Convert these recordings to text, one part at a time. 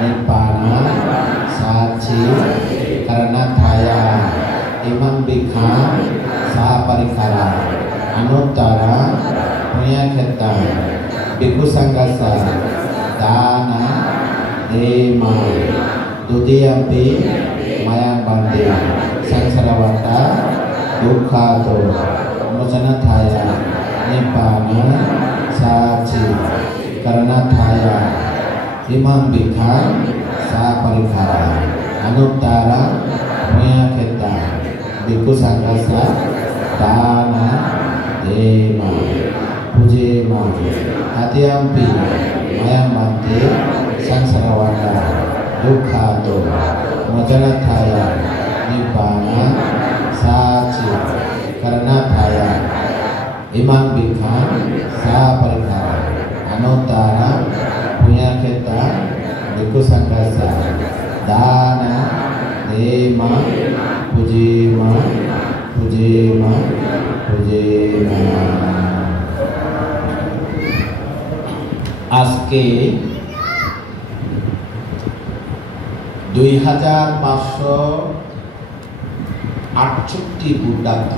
nibbana sachi karanatthaya imam bhikkha saparikara anuttara punyakheta bhikkhu sanghassa dana dema dudiyampi mayang bante sangsara dukkhato mochanathaya nibbana sachi karanatthaya imam bhikkha saparikara anuttara punyakheta bhikkhu sanghassa dana dema pujema hatiyampi mayang bante sangsara dukkhato mochanathaya nibbana sachi karanatthaya imam bhikkha saparikara anuttara punyakheta bhikkhu sanghassa dana dema pujema pujema pujema। আজকে 2568 গুণাব্দ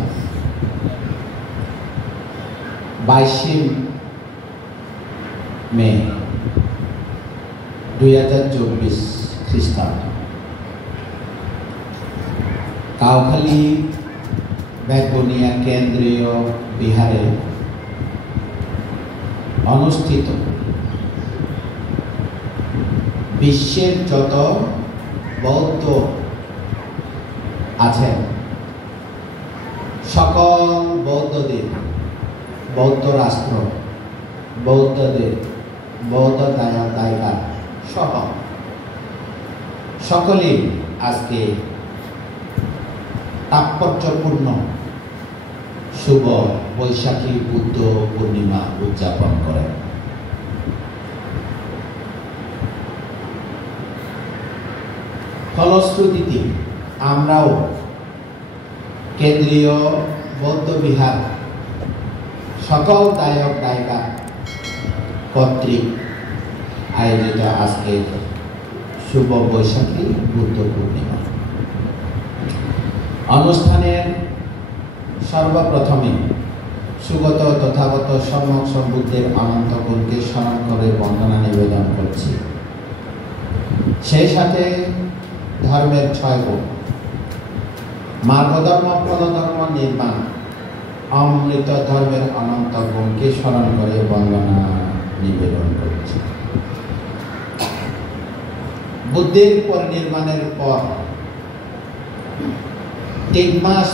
22 মে 2024 খ্রিস্টাব্দ Kaukhali begonia কেন্দ্রীয় বিহারে অনুষ্ঠিত বিশ্বের যত বৌদ্ধ আছেন সকল বৌদ্ধদের বৌদ্ধ রাষ্ট্র বৌদ্ধদের বৌদ্ধ দায়িকা সহ সকলে আজকে তাৎপর্যপূর্ণ শুভ বৈশাখী বুদ্ধ পূর্ণিমা উদযাপন করেন। ফলশ্রুতিতে আমরাও কেন্দ্রীয় বৌদ্ধ বিহার সকল দায়ক দায়িকা কর্তৃক আয়োজিত আজকে শুভ বৈশাখী বুদ্ধ পূর্ণিমা অনুষ্ঠানের সর্বপ্রথমে সুগত তথাগত সম্যক সম্বুদ্ধের অনন্ত গুণকে স্মরণ করে বন্দনা নিবেদন করছি। সেই সাথে ধর্মের 6 গুণ মার্গধর্ম পদধর্ম নির্মাণ অমৃত ধর্মের অনন্ত গুণকে স্মরণ করে বন্দনা নিবেদন করছি। বুদ্ধের পরিনির্বাণের পর 3 মাস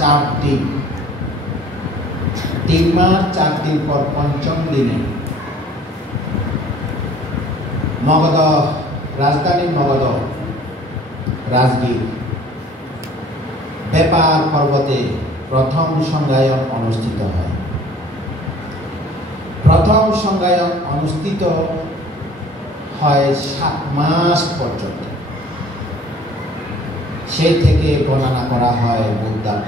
4 দিন 3 মাস 4 দিন পর পঞ্চম দিনে মগধ রাজধানী মগধ রাজগীর ব্যাপার পর্বতে প্রথম সংজ্ঞায়ন অনুষ্ঠিত হয়। প্রথম সংজ্ঞায়ন অনুষ্ঠিত হয় 7 মাস পর্যন্ত। সেই থেকে গণনা করা হয় বুদ্ধাব্দ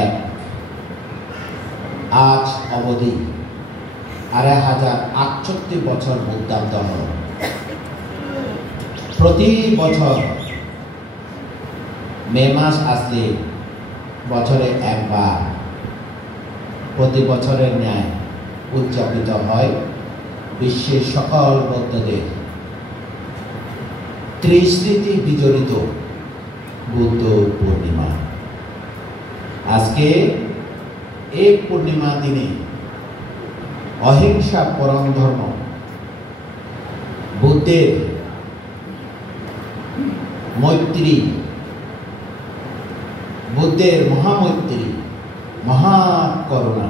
1 আজ অবধি 2568 বছর বুদ্ধাব্দ হল। প্রতি বছর মে মাস আসলে বছরে একবার প্রতি বছরের ন্যায় উদযাপিত হয় বিশ্বের সকল বৌদ্ধদের ত্রিস্মৃতি বিজড়িত বুদ্ধ পূর্ণিমা। আজকে এই পূর্ণিমা দিনে অহিংসা পরম ধর্ম বুদ্ধের মৈত্রী বুদ্ধের মহামৈত্রী মহাকরুণা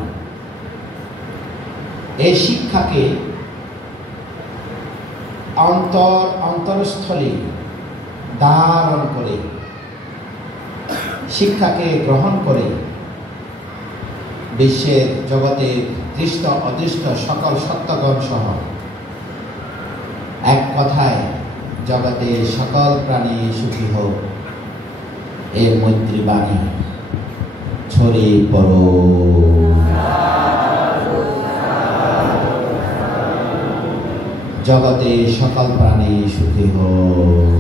এই শিক্ষাকে অন্তরস্থলে ধারণ করে শিক্ষাকে গ্রহণ করে বিশ্বের জগতের দৃষ্ট অদৃষ্ট সকল সত্যগণ সহ এক কথায় জগতে সকল প্রাণী সুখী হোক এর মৈত্রী বাণী ছড়িয়ে পড়ো। জগতে সকল প্রাণী সুখী হোক।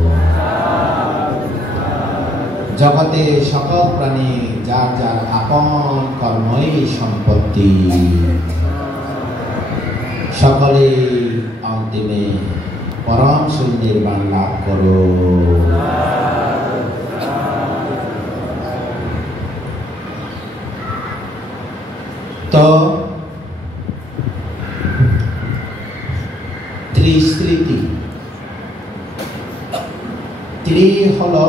জগতে সকল প্রাণী যার যার আপন কর্মই সম্পত্তি। সকলে অন্তিমে পরম সুনির্বাণ লাভ করো। তো ত্রিস্মৃতি, ত্রি হলো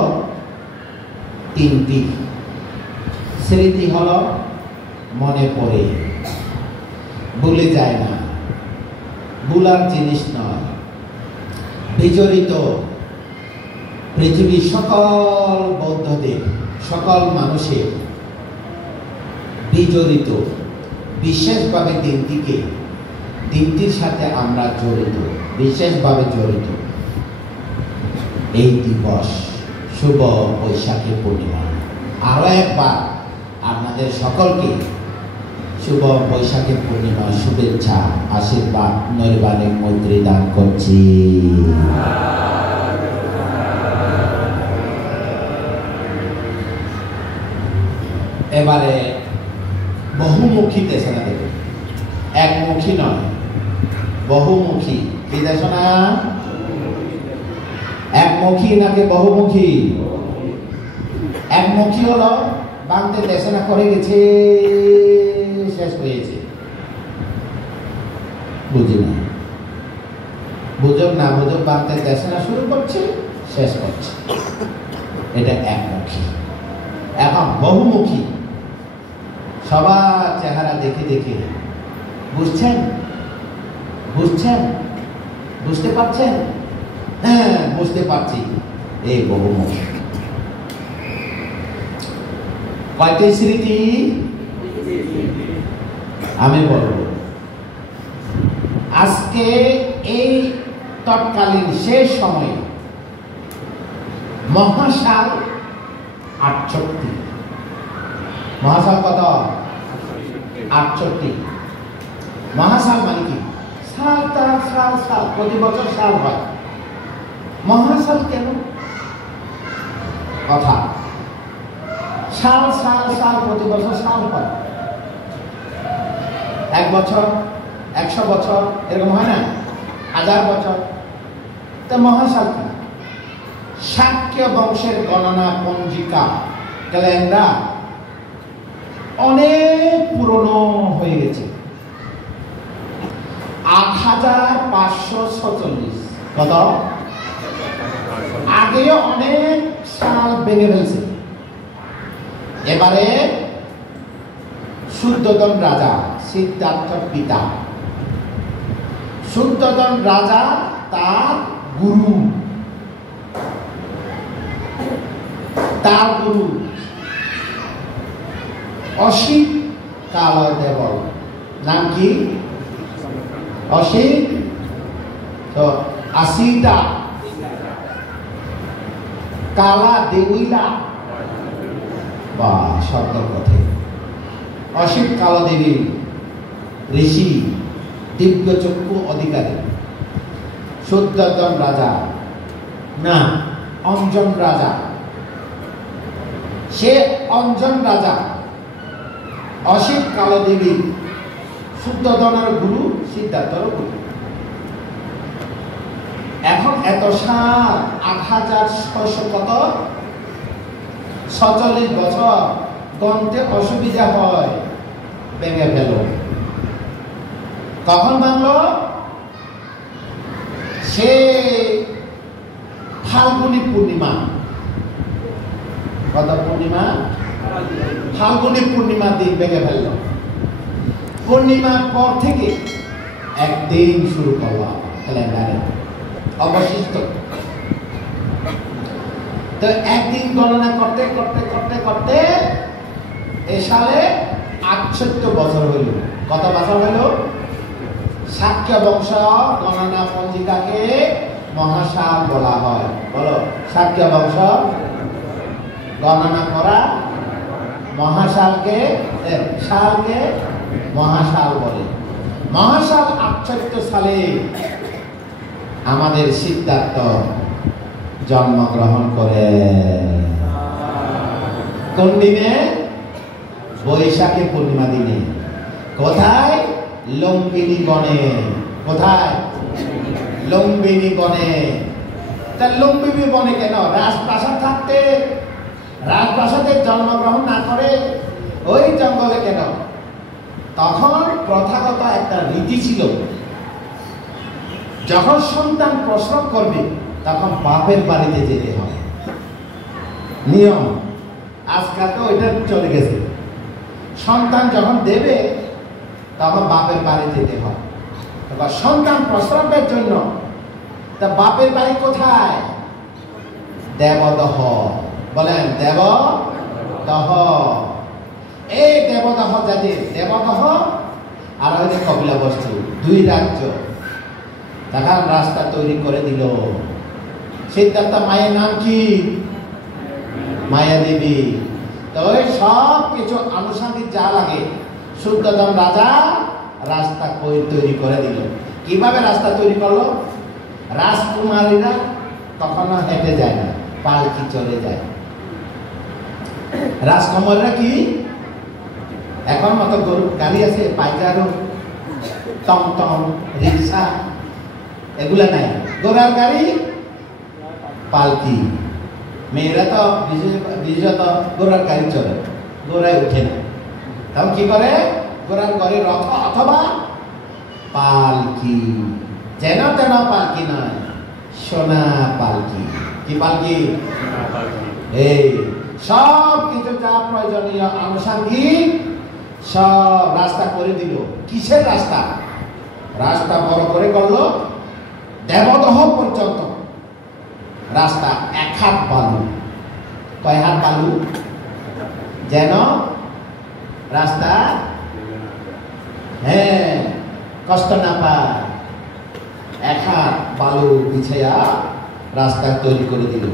তিনটি, স্মৃতি হলো মনে পড়ে, ভুলে যায় না, ভুলার জিনিস নয়। বিজড়িত পৃথিবীর সকল বৌদ্ধদের, সকল মানুষের বিজড়িত বিশেষভাবে দিনটির সাথে আমরা জড়িত, বিশেষভাবে জড়িত এই দিবস শুভ বৈশাখী পূর্ণিমা। আরো একবার আপনাদের সকলকে শুভ বৈশাখী পূর্ণিমা শুভেচ্ছা, আশীর্বাদ, নৈর্বাণিক মৈত্রী দান করছি। এবারে বহুমুখী দেশনা দেবে, একমুখী নয়, বহুমুখী। কি দেশনা? একমুখী নাকি বহুমুখী? একমুখী হলো বাংতে দেশনা করে গেছে, শেষ হয়েছে, বুঝি না, বুঝুক না বুঝুক, বাংতে দেশনা শুরু করছে, শেষ করছে, এটা একমুখী। এখন বহুমুখী, সবার চেহারা দেখে দেখে বুঝছেন, বুঝছেন, বুঝতে পারছেন? হ্যাঁ, বুঝতে পারছি। এই বহুমুখী কয়টি স্মৃতি? আমি বলব আজকে এই তৎকালীন শেষ সময়ে মহাসাল 68। মহাসাল কত? 68। মহাসাল মানে কি? সাল, সাল, সাল, প্রতি বছর সাল হয়। মহাসাল কেন? কথা সাল, সাল, সাল, প্রতি বছর সাল হয়। 1 বছর, 100 বছর, এরকম হয় না? 1000 বছর। তা মহাসাল কি? শাক্য বংশের গণনা পঞ্জিকা, ক্যালেন্ডার অনেক পুরনো হয়ে গেছে। 8546। কত? আগে অনেক সাল ভেঙে ফেলছে। এবারে শুদ্ধোদন রাজা, সিদ্ধার্থর পিতা, শুদ্ধোদন রাজা তার গুরু, অসিত কালদেবল। নাম কি? অসিত। তো 80টা কালা দেউইলা, বা শব্দ কথা। অসিত কালদেবী ঋষি, দিব্য চক্ষু অধিকারী, শুদ্ধোদন রাজা, না অঞ্জন রাজা। সে অঞ্জন রাজা অসিত কালদেবী, শুদ্ধোদনের গুরু, সিদ্ধার্থর গুরু। এখন এত সাল 8647 বছর গণতে অসুবিধা হয়, ভেঙে ফেল। কখন ভাঙল? সে ফাল্গুনী পূর্ণিমা। কত পূর্ণিমা? ফাল্গুনী পূর্ণিমার দিন ভেঙে ফেলল। পূর্ণিমার পর থেকে একদিন শুরু করলাম ক্যালেন্ডারে অবশিষ্ট। তো একদিন গণনা করতে করতে করতে করতে এ সালে 68 বছর হইল। কত বছর হইল? শাক্য বংশ গণনা পঞ্জিকাকে মহাসাল বলা হয়। বলো, শাক্য বংশ গণনা করা মহাসালকে, মহাসাল বলে। মহাসাল 68 সালে আমাদের সিদ্ধার্থ জন্মগ্রহণ করে কোন দিনে? বৈশাখী পূর্ণিমা দিনে। কোথায়? লুম্বিনী বনে। কোথায়? লুম্বিনী বনে। তা লুম্বিনী বনে কেন? রাজপ্রাসাদ থাকতে রাজপ্রাসাদে জন্মগ্রহণ না করে ওই জঙ্গলে কেন? তখন প্রথাগত একটা রীতি ছিল, যখন সন্তান প্রসব করবে তখন বাপের বাড়িতে যেতে হয়, নিয়ম। আজকাল তো ওইটা চলে গেছে। সন্তান যখন দেবে তখন বাপের বাড়ি যেতে হয়। এবার সন্তান প্রসবের জন্য তা বাপের বাড়ি কোথায়? দেবদহ। বলেন দেবদহ। এই দেবদহ যাদের, দেবদহ আর হচ্ছে কপিলাবস্তু, দুই রাজ্য তখন রাস্তা তৈরি করে দিল। সিদ্ধার্থ মায়ের নাম কি? মায়া দেবী। তো ওই সব কিছু আনুষঙ্গিক যা লাগে শুদ্ধতম রাজা রাস্তা তৈরি করে দিল। কিভাবে রাস্তা তৈরি করলো? রাজকুমারীরা তখন হেঁটে যায় না, পালকি চলে যায়। রাজকুমারীরা কি এখন মতো গরু গাড়ি আছে, পাইকারও টমটম রিক্সা এগুলা নাই, ঘোড়ার গাড়ি পালকি। মেয়েরা তো বিশেষত ঘোড়ার গাড়ি চলে, ঘোড়ায় উঠে না। তখন কি করে? ঘোড়ার ঘরে রথ অথবা পালকি। যেন তেন পালকি নয়, সোনা পালকি। কি পালকি? এই সব কিছু যা প্রয়োজনীয় আনুষঙ্গিক সব রাস্তা করে দিল। কিসের রাস্তা? রাস্তা বড় করে করলো, দেবদহ পর্যন্ত রাস্তা 1 হাত বালু। কয় হাত বালু? যেন রাস্তা কষ্ট না পায়। 1 হাত বালু বিছাইয়া রাস্তা তৈরি করে দিল।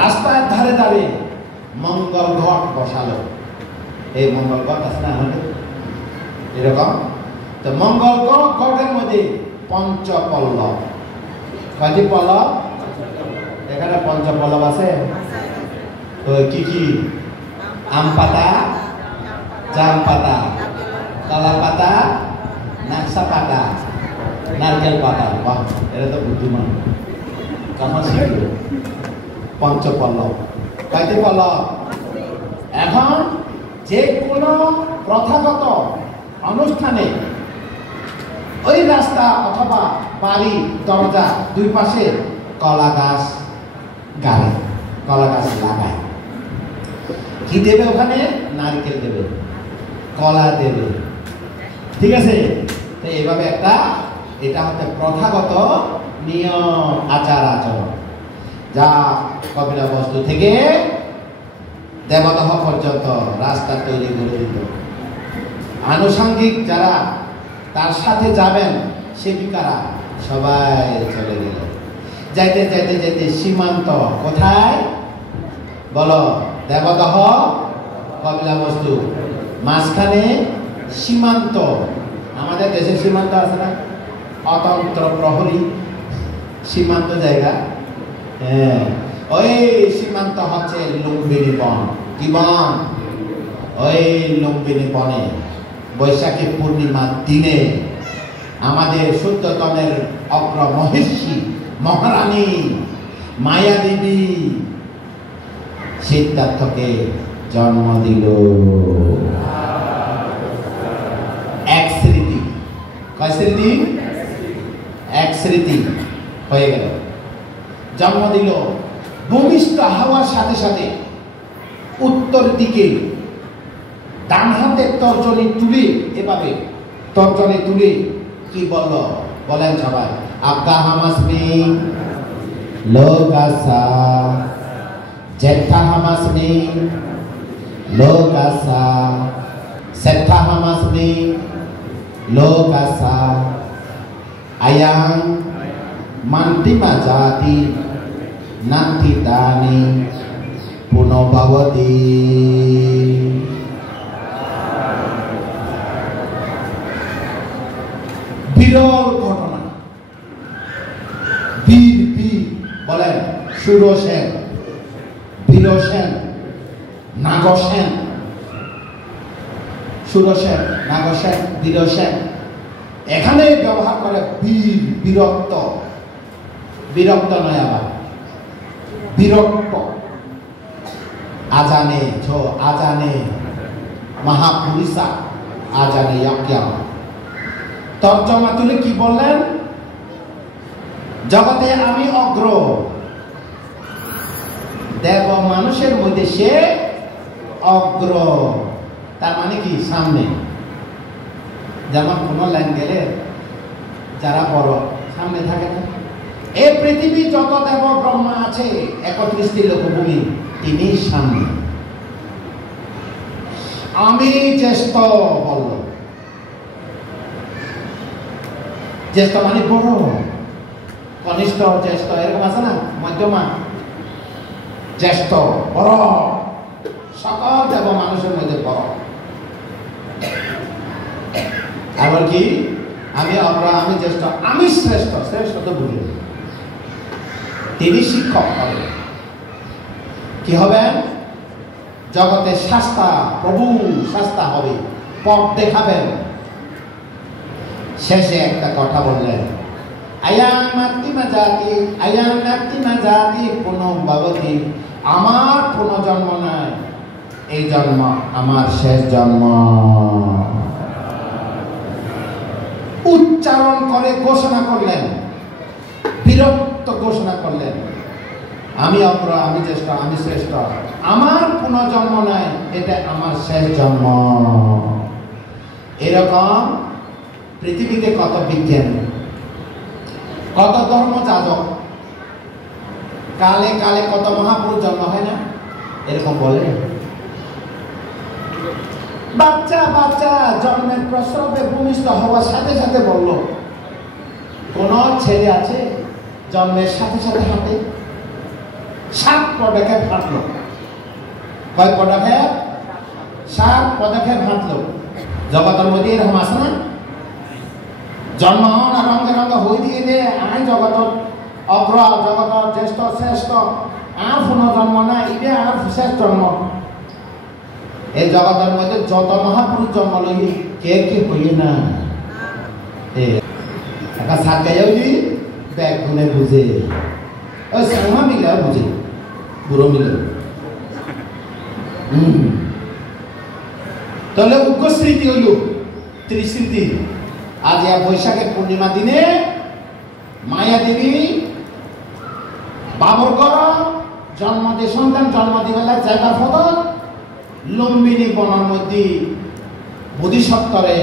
রাস্তার ধারে ধারে মঙ্গল ঘট বসালো। এই মঙ্গল ঘট আছে না আমাদের এরকম? তো মঙ্গল ঘটের মধ্যে পঞ্চপল্লব। কয়টি পল্লব? এখানে পঞ্চপল্লব আছে। তো কি কি? আম পাতা, জাম পাতা, কলা পাতা, নাকশা পাতা, নারকেল পাতা। বাহ, এটা তো বুদ্ধিমান। কেমন শিখল? পঞ্চপল্লব। কয়টি পল্লব? এখন যে কোনো প্রথাগত অনুষ্ঠানে ওই রাস্তা অথবা বাড়ি দরজা দুই পাশে কলা গাছ গাড়ে, কলা গাছ লাগায়। কি দেবে ওখানে? নারকেল দেবে, কলা দেবে। ঠিক আছে? তো এইভাবে একটা, এটা হচ্ছে প্রথাগত নিয়ম, আচার আচরণ, যা কপিলাবস্তু থেকে দেবদহ পর্যন্ত রাস্তা তৈরি করে দিল। আনুষঙ্গিক যারা তার সাথে যাবেন সেবিকারা সবাই চলে গেল। যাইতে যাইতে যাইতে সীমান্ত কোথায়? বলো। দেবদহ, কপিলাবস্তু, মাঝখানে সীমান্ত। আমাদের দেশের সীমান্ত আছে না, অতন্ত্র প্রহরী সীমান্ত জায়গা। ওই সীমান্ত হচ্ছে লুম্বিনী বন। কি বন? ওই লুম্বিনী বনে বৈশাখী পূর্ণিমার দিনে আমাদের শুদ্ধতমের অগ্র মহিষী মহারানী মায়া দেবী সিদ্ধার্থকে জন্ম দিল। এক স্মৃতি। কয় স্মৃতি? এক স্মৃতি হয়ে গেল। জন্ম দিল। ভূমিষ্ঠ হওয়ার সাথে সাথে উত্তর দিকে ডান হাতের তর্জনী তুলে, এভাবে তর্জনী তুলে কি বলল? বলেন সবাই। আব্রাহামাসমি লোকাসা, জেঠাহামাসমি লোকাসা, সেঠাহামাসমি লোকাসা, আয়াং মান্তিমা জাতি নান্তি দানি পুনঃভবতি। বিরল ঘটনা, বীর বলেন সুরসেন, বীরসেন, নাগসেন, সুরসেন, নাগসেন, বীরসেন। এখানে ব্যবহার করে বীর, বিরক্ত, বিরক্ত নয় আবার বিরক্ত। আজানে ছো আজানে মহাপুরুষা আজানে ইয়াক্যাম। তর্জমা তুলে কি বললেন? জগতে আমি অগ্র, দেব মানুষের মধ্যে সে অগ্র। তার মানে কি? সামনে। যেমন কোন লাইন গেলে যারা বড় সামনে থাকে না। এই পৃথিবী যত দেব ব্রহ্মা আছে 31টি লোকভূমি, তিনি সামনে। আমি জ্যেষ্ঠ বলল, জ্যেষ্ঠ মানে বড়, কনিষ্ঠ, জ্যেষ্ঠ এরকম আছে না, মধ্যমা, জ্যেষ্ঠ, বড়, সকল দেব মানুষের মধ্যে বড়। আবার কি? আমি অগ্র, আমি জ্যেষ্ঠ, আমি শ্রেষ্ঠ। শ্রেষ্ঠ তো বুঝি, তিনি শিক্ষক হবেন। কি হবেন? জগতে শাস্তা, প্রভু শাস্তা হবে, পথ দেখাবেন। শেষে একটা কথা বললেন, আয়াং মাতৃমা জাতি, আয়াং মাতৃমা জাতি পুনঃভবতি। আমার পুনর্জন্ম নাই, এই জন্ম আমার শেষ জন্ম। উচ্চারণ করে ঘোষণা করলেন, বিরক্ত ঘোষণা করলেন, আমি অগ্র, আমি জ্যেষ্ঠ, আমি শ্রেষ্ঠ, আমার পুনর্জন্ম নাই, এটা আমার শেষ জন্ম। এরকম পৃথিবীতে কত বিজ্ঞান, কত ধর্ম যাজক, কালে কালে কত মহাপুরুষ জন্ম হয় না? এরকম বলে বাচ্চা বাচ্চা জন্মের প্রসবে ভূমিষ্ঠ হওয়ার সাথে সাথে বলল, কোন ছেলে আছে জন্মের সাথে সাথে হাঁটে? 7 পদক্ষেপ হাঁটলো। কয় পদক্ষেপ? 7 পদক্ষেপ হাঁটলো। জগতের মধ্যে এরকম আছে না? জন্ম না রঙে রঙে হয়ে দিয়ে দে, আই জগত অগ্র, জগত জ্যেষ্ঠ, শ্রেষ্ঠ, আর পুনর্জন্ম না, ইবে আর শেষ জন্ম। এই জগতের মধ্যে যত মহাপুরুষ জন্ম লই, কে কি হই না? একটা সাকাইও দি ব্যাগ গুনে বুঝে, ওই সাংমা মিলে বুঝে, বুড়ো মিলে। তাহলে উপস্মৃতি হইল ত্রিস্মৃতি। আজ বৈশাখের পূর্ণিমা দিনে মায়া দেবী বাবরগড় জন্ম দিয়ে সন্তান জন্ম দিবেলা জায়গা ফদক লম্বিনী বনের মধ্যে বোধিসত্ত্বরে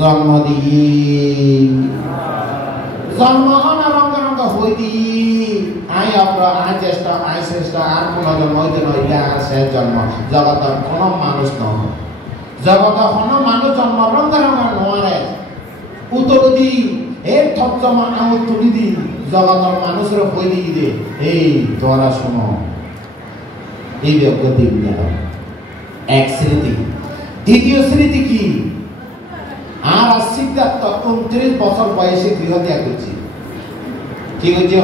জন্ম দিয়ে জন্ম না রঙ রঙ হই দি আই অগ্র, আই জ্যেষ্ঠ, আই শ্রেষ্ঠ, আর পুনর্জন্ম হইতে নইলে আর শেষ জন্ম। জগতের কোন মানুষ নয়, জগতের কোন মানুষ জন্ম রঙ রঙ নয়। উত্তর দি এর থপজমা আঙু তুলি দি জগতের মানুষের হই দিয়ে দে, এই তোরা শোনো, এই ব্যক্তি এক স্মৃতি। দ্বিতীয় স্মৃতি কি? আর সিদ্ধার্থ 29 বছর বয়সে গৃহ ত্যাগ করছি। কি করছি?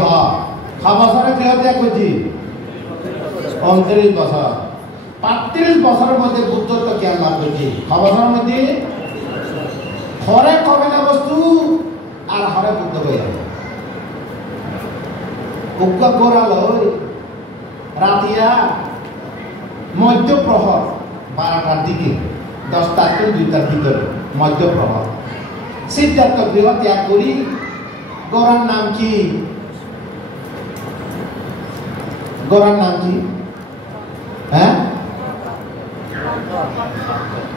বছরে গৃহ ত্যাগ করছি, 29 বছর। 35 বছরের মধ্যে বুদ্ধত্ব জ্ঞান লাভ করছি। বছরের মধ্যে হরে কবে না বস্তু আর হরে বুদ্ধ হয়ে যাবে। উগ্র গোড়াল রাতিয়া মধ্যপ্রহর 12টার দিকে, 10টার থেকে 2টার ভিতরে মধ্যপ্রহর সিদ্ধার্থ গৃহ ত্যাগ করি। গোড়ার নাম কি? গোড়ার নাম কি? হ্যাঁ,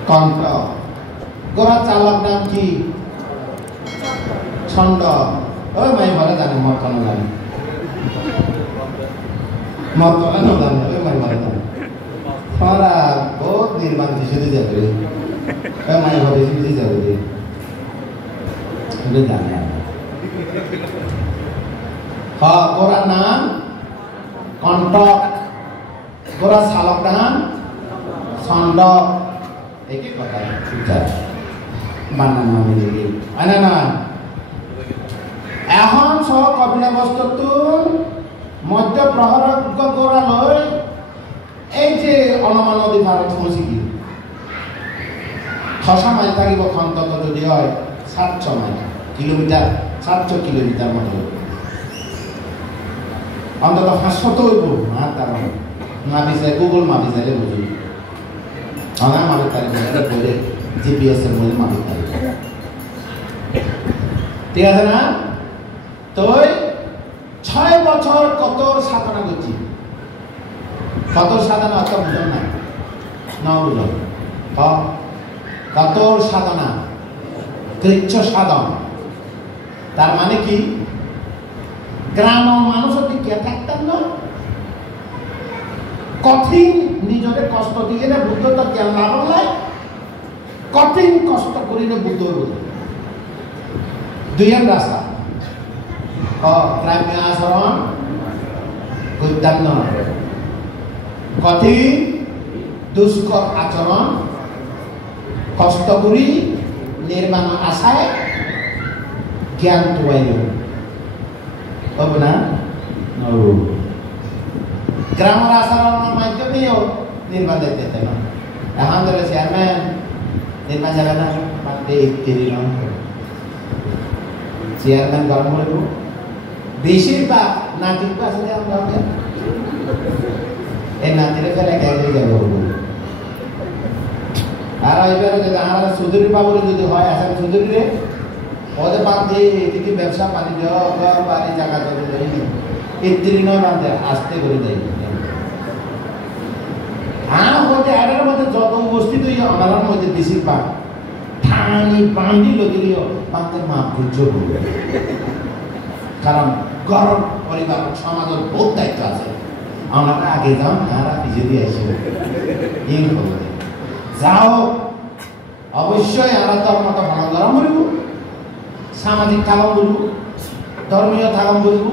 কণ্ঠ। গোড়ার চালক নাম কি? ছন্দ। ওই মাই বলে জানে, মর্কন জানে, মর্কন জানে, ওই মাই বলে জানে। তোরা বহুত নির্মাণ দিশে যাবে, ওই মাই ভাবে দিশে যাবে, জানে। গোড়ার নাম কণ্ঠক, গোড়ার চালক নাম ছন্দ। একই কথা, বানান নামে না। এখন সহ কবিলা বস্তুটো মধ্য প্ৰহৰজ্ঞ কৰালৈ এই যে অলপমান নদী ভাৰত সমষ্টি কি 600 মাইল থাকিব খন্তত যদি হয় 700 মাইল কিলোমিটার 700 কিলোমিটার মতো অন্তত 500 তো হইব না তার মাপি চাই গুগল মাপি চাইলে বুঝি অনা মাপি তারিখ বলে জিপিএস এর মধ্যে মাপি তারিখ ঠিক আছে না তোই 6 বছর কত সাধনা করছি কত সাধনা অত বুঝল না না বুঝল কত সাধনা কৃচ্ছ সাধন তার মানে কি গ্রাম মানুষের দিকে থাকতাম না কঠিন নিজের কষ্ট দিয়ে বুদ্ধ তো জ্ঞান লাভ হয় কঠিন কষ্ট করিলে বুদ্ধ বুঝ দুই রাস্তা গ্রাম্য আচরণ গদ্যান্ন কঠিন দুষ্কর আচরণ কষ্ট করি নির্মাণ আশায় জ্ঞান তোয়াইল হব না গ্রামের আচরণের মাধ্যমেও নির্মাণ দেখতে না এখন ধরে চেয়ারম্যান নির্মাণ যাবে না চেয়ারম্যান গরম হইব বেশিরভাগ নাতির পাশে আমরা এই নাতিরে ফেলে গেলে যাব আর এবারে যদি আমরা চৌধুরী বাবুরে যদি হয় আসাম চৌধুরী রে ওদের বান্ধে এদিকে ব্যবসা বাণিজ্য বাড়ি জায়গা চলে যাই ইত্রি নয় বান্ধে আসতে করে দেয় হ্যাঁ বলতে এটার মধ্যে যত উপস্থিত হইয়া আমার মধ্যে বেশিরভাগ ঠানি বান্ধি লগিলেও বান্ধে মা বুঝ কারণ গরম পরিবার সমাজের বহুত দায়িত্ব আছে আমরা আগে যাও তারা পিছিয়ে দিয়ে আসি এই খবর যাও অবশ্যই আমরা ধর্মটা পালন করা বলব সামাজিক থাকম বলব ধর্মীয় থাকম বলব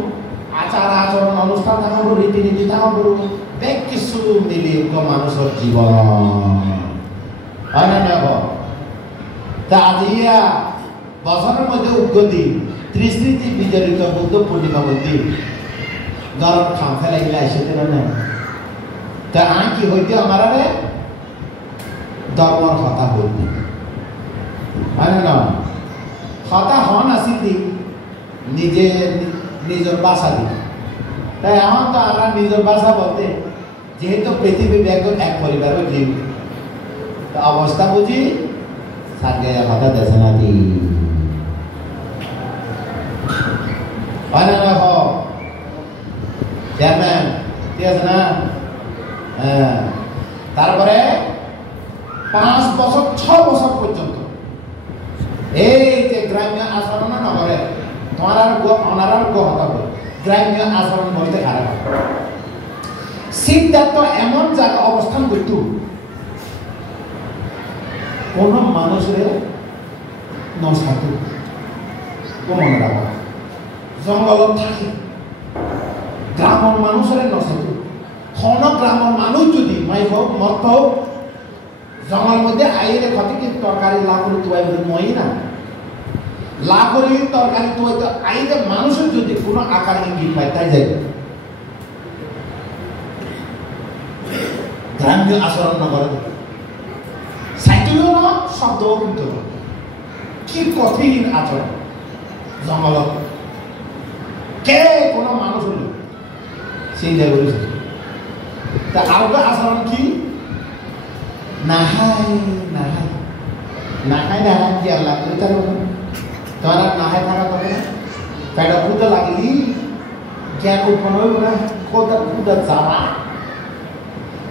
আচার আচরণ অনুষ্ঠান থাকম বলব রীতিনীতি থাকম বলব বেগ কিছু মিলি মানুষের জীবন হয় না নেব তা আজিয়া বছরের মধ্যে উদ্গতি 30 বিজড়িত বুদ্ধ পূর্ণিমা মধ্যে গরম খাম ফেলে গেলে এসে দিল না তা আই কি হইতে আমার ধর্মর কথা হইতে হয় না কথা হন আসি নিজে নিজের বাসা দিই তাই এখন তো আমরা নিজের বাসা বলতে যেহেতু পৃথিবী ব্যাগর এক পরিবারের জীব অবস্থা বুঝি সাথে কথা দেশে না দি হয় না চেয়ারম্যান ঠিক আছে না তারপরে 5 বছর 6 বছর পর্যন্ত এই যে গ্রাম্য আচরণ নগরে তোমার আর অনার কথা বল গ্রাম্য আচরণ বলতে খারাপ সিদ্ধার্থ এমন জায়গা অবস্থান করত কোন মানুষের নসাধু মনে রাখা জঙ্গলত থাকে গ্রামের মানুষের নসাধু কোন গ্রামের মানুষ যদি মাই হোক মত হোক জঙ্গল মধ্যে আইলে ক্ষতি কিন্তু তরকারি লাকড়ি তুয়াই মই না লাকড়ি তরকারি তুয়াই তো আইলে মানুষের যদি কোনো আকার ইঙ্গিত পায় তাই যাই গ্রাম্য আচরণ নগরে সাইকেলও না শব্দও কিন্তু কি কঠিন আচরণ জঙ্গলত কে কোনো মানুষ হল চিন্তা করেছে তা আরো আচরণ কি নাহাই নাহাই নাহাই নাহাই কি আল্লাহ করে তার তোমার আর নাহাই থাকা তবে না পেটা খুঁজে লাগলি জ্ঞান উৎপন্ন হইব না কোথাও খুঁজে যাওয়া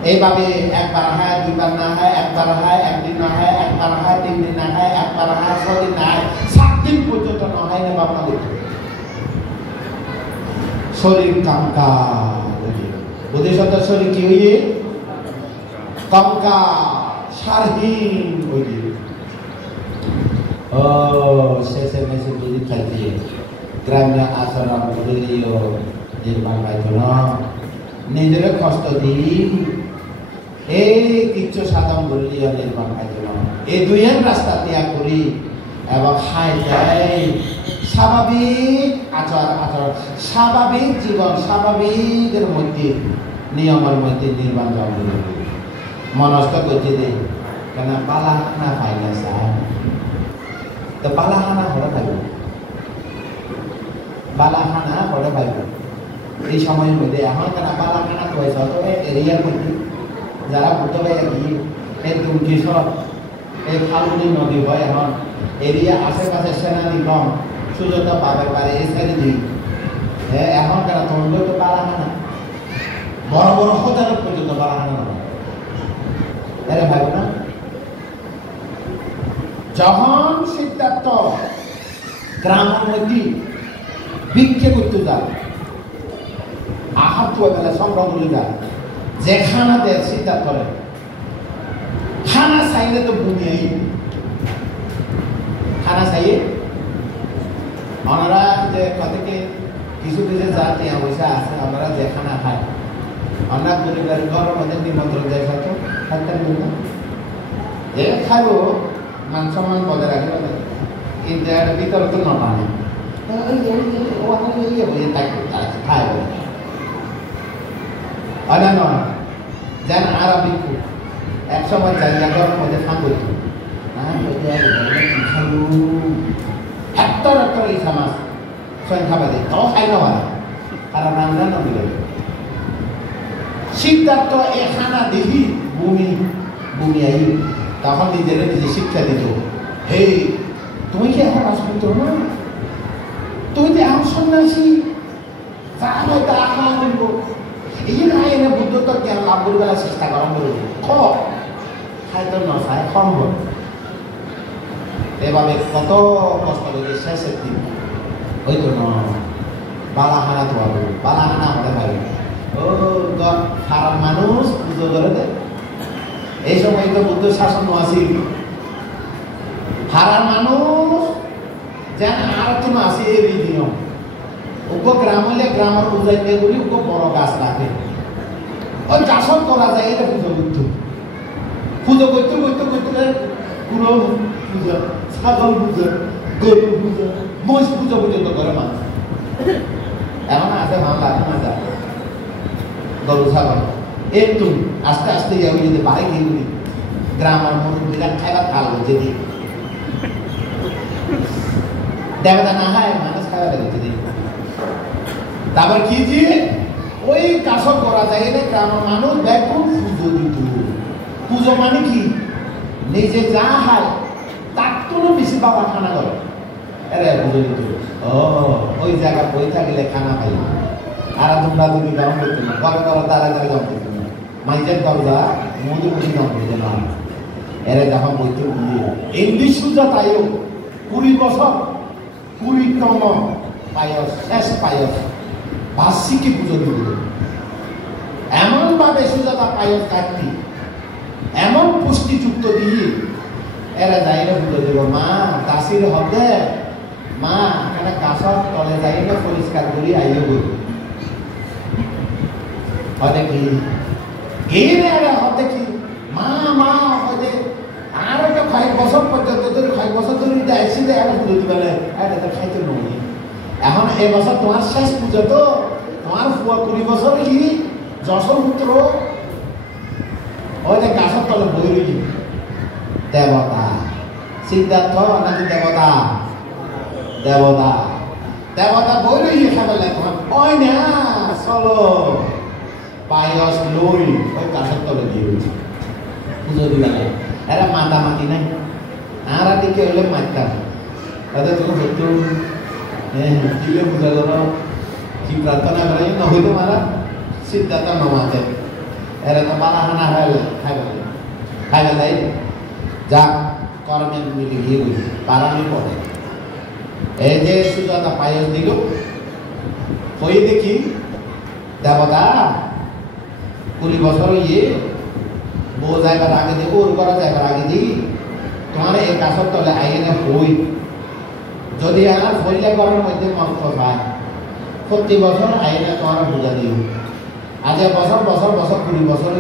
এইভাবে একবার হয় দুইবার না হয় একবার হয় একদিন না হয় একবার হয় 3 দিন না হয় একবার হয় 6 দিন না হয় 7 দিন পর্যন্ত না হয় না বাবা শরীর কামকা উদ্দেশ্য শরীর কি হইয়ে কামকা সারহীন হইয়ে ও শেষে মেসে বুঝি থাকি গ্রাম্য আচরণ বলিও নির্মাণ হয়তো না নিজের কষ্ট দিই এই কিচ্ছু সাধন বলিও নির্মাণ হয়তো না এই দুইয়ের রাস্তা ত্যাগ করি এবং খাই স্বাভাবিক আচরণ স্বাভাবিক জীবন স্বাভাবিকের মধ্যে নিয়মের মধ্যে নির্মাণ জন্ম মনস্থ করতে দেয় কেন পালাখানা পাই না স্যার তো পালাখানা হলে পাইব বালাখানা হলে পাইব এই সময়ের মধ্যে এখন কেন বালাখানা হয়েছে তবে এরিয়ার মধ্যে যারা বুঝতে পারে কি এই দুর্গি সব এই ফাল্গুনি নদী হয় এখন এরিয়া আশেপাশে সেনানি কম সুযোগটা পাবে পারে এই সাইডে দিই হ্যাঁ এখন কেন তোমরা তো বালাখানা বড় বড় হোটেল পর্যন্ত বালাখানা আরে ভাই না যখন সিদ্ধার্থ গ্রামের মধ্যে ভিক্ষে করতে যায় আহার তো বেলা সংগ্রহ করে যায় যে খানা দেয় সিদ্ধার্থ করে খানা চাইলে তো বুনিয়াই খানা চাইয়ে ওনারা যে কতকে কিছু কিছু জাতি পয়সা আছে আমরা যে খানা খাই আমরা পরিবার ঘরের মধ্যে নিমন্ত্রণ যাই খাতো খাইতেন না যে খাইব মান সম্মান বজায় রাখবে কিন্তু একটা ভিতরে তো নটা নেই খাইব অন্যান্য যেন আরবি এক সময় জায়গা ঘরের মধ্যে ফাঁক হইতো হেক্টর হেক্টর ইসা মাছ সংখ্যা বাদে তাও খাই না পারে কারণ রান্না নদী সিদ্ধার্থ এখানা দেখি ভূমি আই তখন নিজের নিজে শিক্ষা দিত হে তুমি কি এখন রাজপুত্র না তুমি তো এখন সন্ন্যাসী যা হয় তা খাওয়া করব এই না এনে বুদ্ধত্ব জ্ঞান লাভ করবার চেষ্টা করা করব খাইতো না খাই সম্ভব এভাবে কত কষ্ট করে শেষের দিন হয়তো না বালাহানা তো হবে বালাহানা হতে পারে ও খারাপ মানুষ পুজো করে দেয় এই সময় তো বুদ্ধ শাসন আসিল হারার মানুষ যেন আর তো আসি এই নিয়ম উপ গ্রাম হলে গ্রামের বুঝাইতে বলি উপ বড় গাছ রাখে ওই চাষন করা যায় এটা পুজো করতে পুজো করতে করতে করতে পুরো পুজো ছাগল পুজো গরু পুজো মহিষ পুজো পর্যন্ত করে মানুষ এমন আছে ভালো লাগে না যায় গরু ছাগল একটু আস্তে আস্তে যাবি যদি বাড়ি গিয়ে গ্রামের মুরব্বীরা খাইবার খাল যদি দেবতা না হয় মানুষ খাইবার যদি তারপর কি যে ওই কাজ করা যায় না গ্রামের মানুষ ব্যাকুল পুজো দিত পুজো মানে কি নিজে যা হয় তার কোনো বেশি বাবা খানা করে এরা পুজো দিত ও ওই জায়গা বই থাকলে খানা পাই আর তোমরা তুমি গরম করতে না ঘরে ঘরে তারা তারা গরম করতে না মাইজের দরজা মধু মুখী গরম করতে না এরা যখন বইতে বুঝিয়ে ইংলিশ সুজা তাইও 20 বছর 20তম পায়স শেষ পায়স বার্ষিকী পুজো দিল এমন ভাবে সুজাতা পায়স কাটতি এমন পুষ্টিযুক্ত দিয়ে এরা যাইলে পুজো দিব মা দাসির হবে মা এখানে গাছর তলে যাইলে পরিষ্কার করি আইলে বলি হতে কি গেলে আরে হতে কি মা মা হতে আর একটা 5 বছর পর্যন্ত ধরে 5 বছর ধরে যাইছি যে আর পুজো দিবে না এটা তো খাইতে নয় এখন এই বছর তোমার শেষ পুজো তো তোমার 20 বছর কি যশোর পুত্র ওই যে গাছের তলে বই রইল দেবতা সিদ্ধার্থ নাকি দেবতা দেবতা দেবতা বই রইল খাবার লাগে ওই না চলো পায়স লই ওই গাছের তলে দিয়ে রয়েছে পুজো দিবে না এরা মাতামাতি নাই আর দিকে হলে মারতাম তাদের তুমি সত্যি দিলে পূজা করো কি প্রার্থনা করে না হইতে মারা সিদ্ধার্থ নমাতে এরা তো বালাহানা হয়ে খাইবে তাই যা কর্মে মিলে গিয়ে গেছে পারানি পড়ে এই যে সুজাতা পায়স দিল হয়ে দেখি দেবতা 20 বছর ইয়ে বউ যাইবার আগে দিই ওর করা যাইবার আগে দিই তোমার এই গাছের তলে আইনে হই যদি আমার ফইলে করার মধ্যে মন্ত্র পায় 70 বছর আইনে তোমার পূজা দিও আজ বছর বছর বছর 20 বছর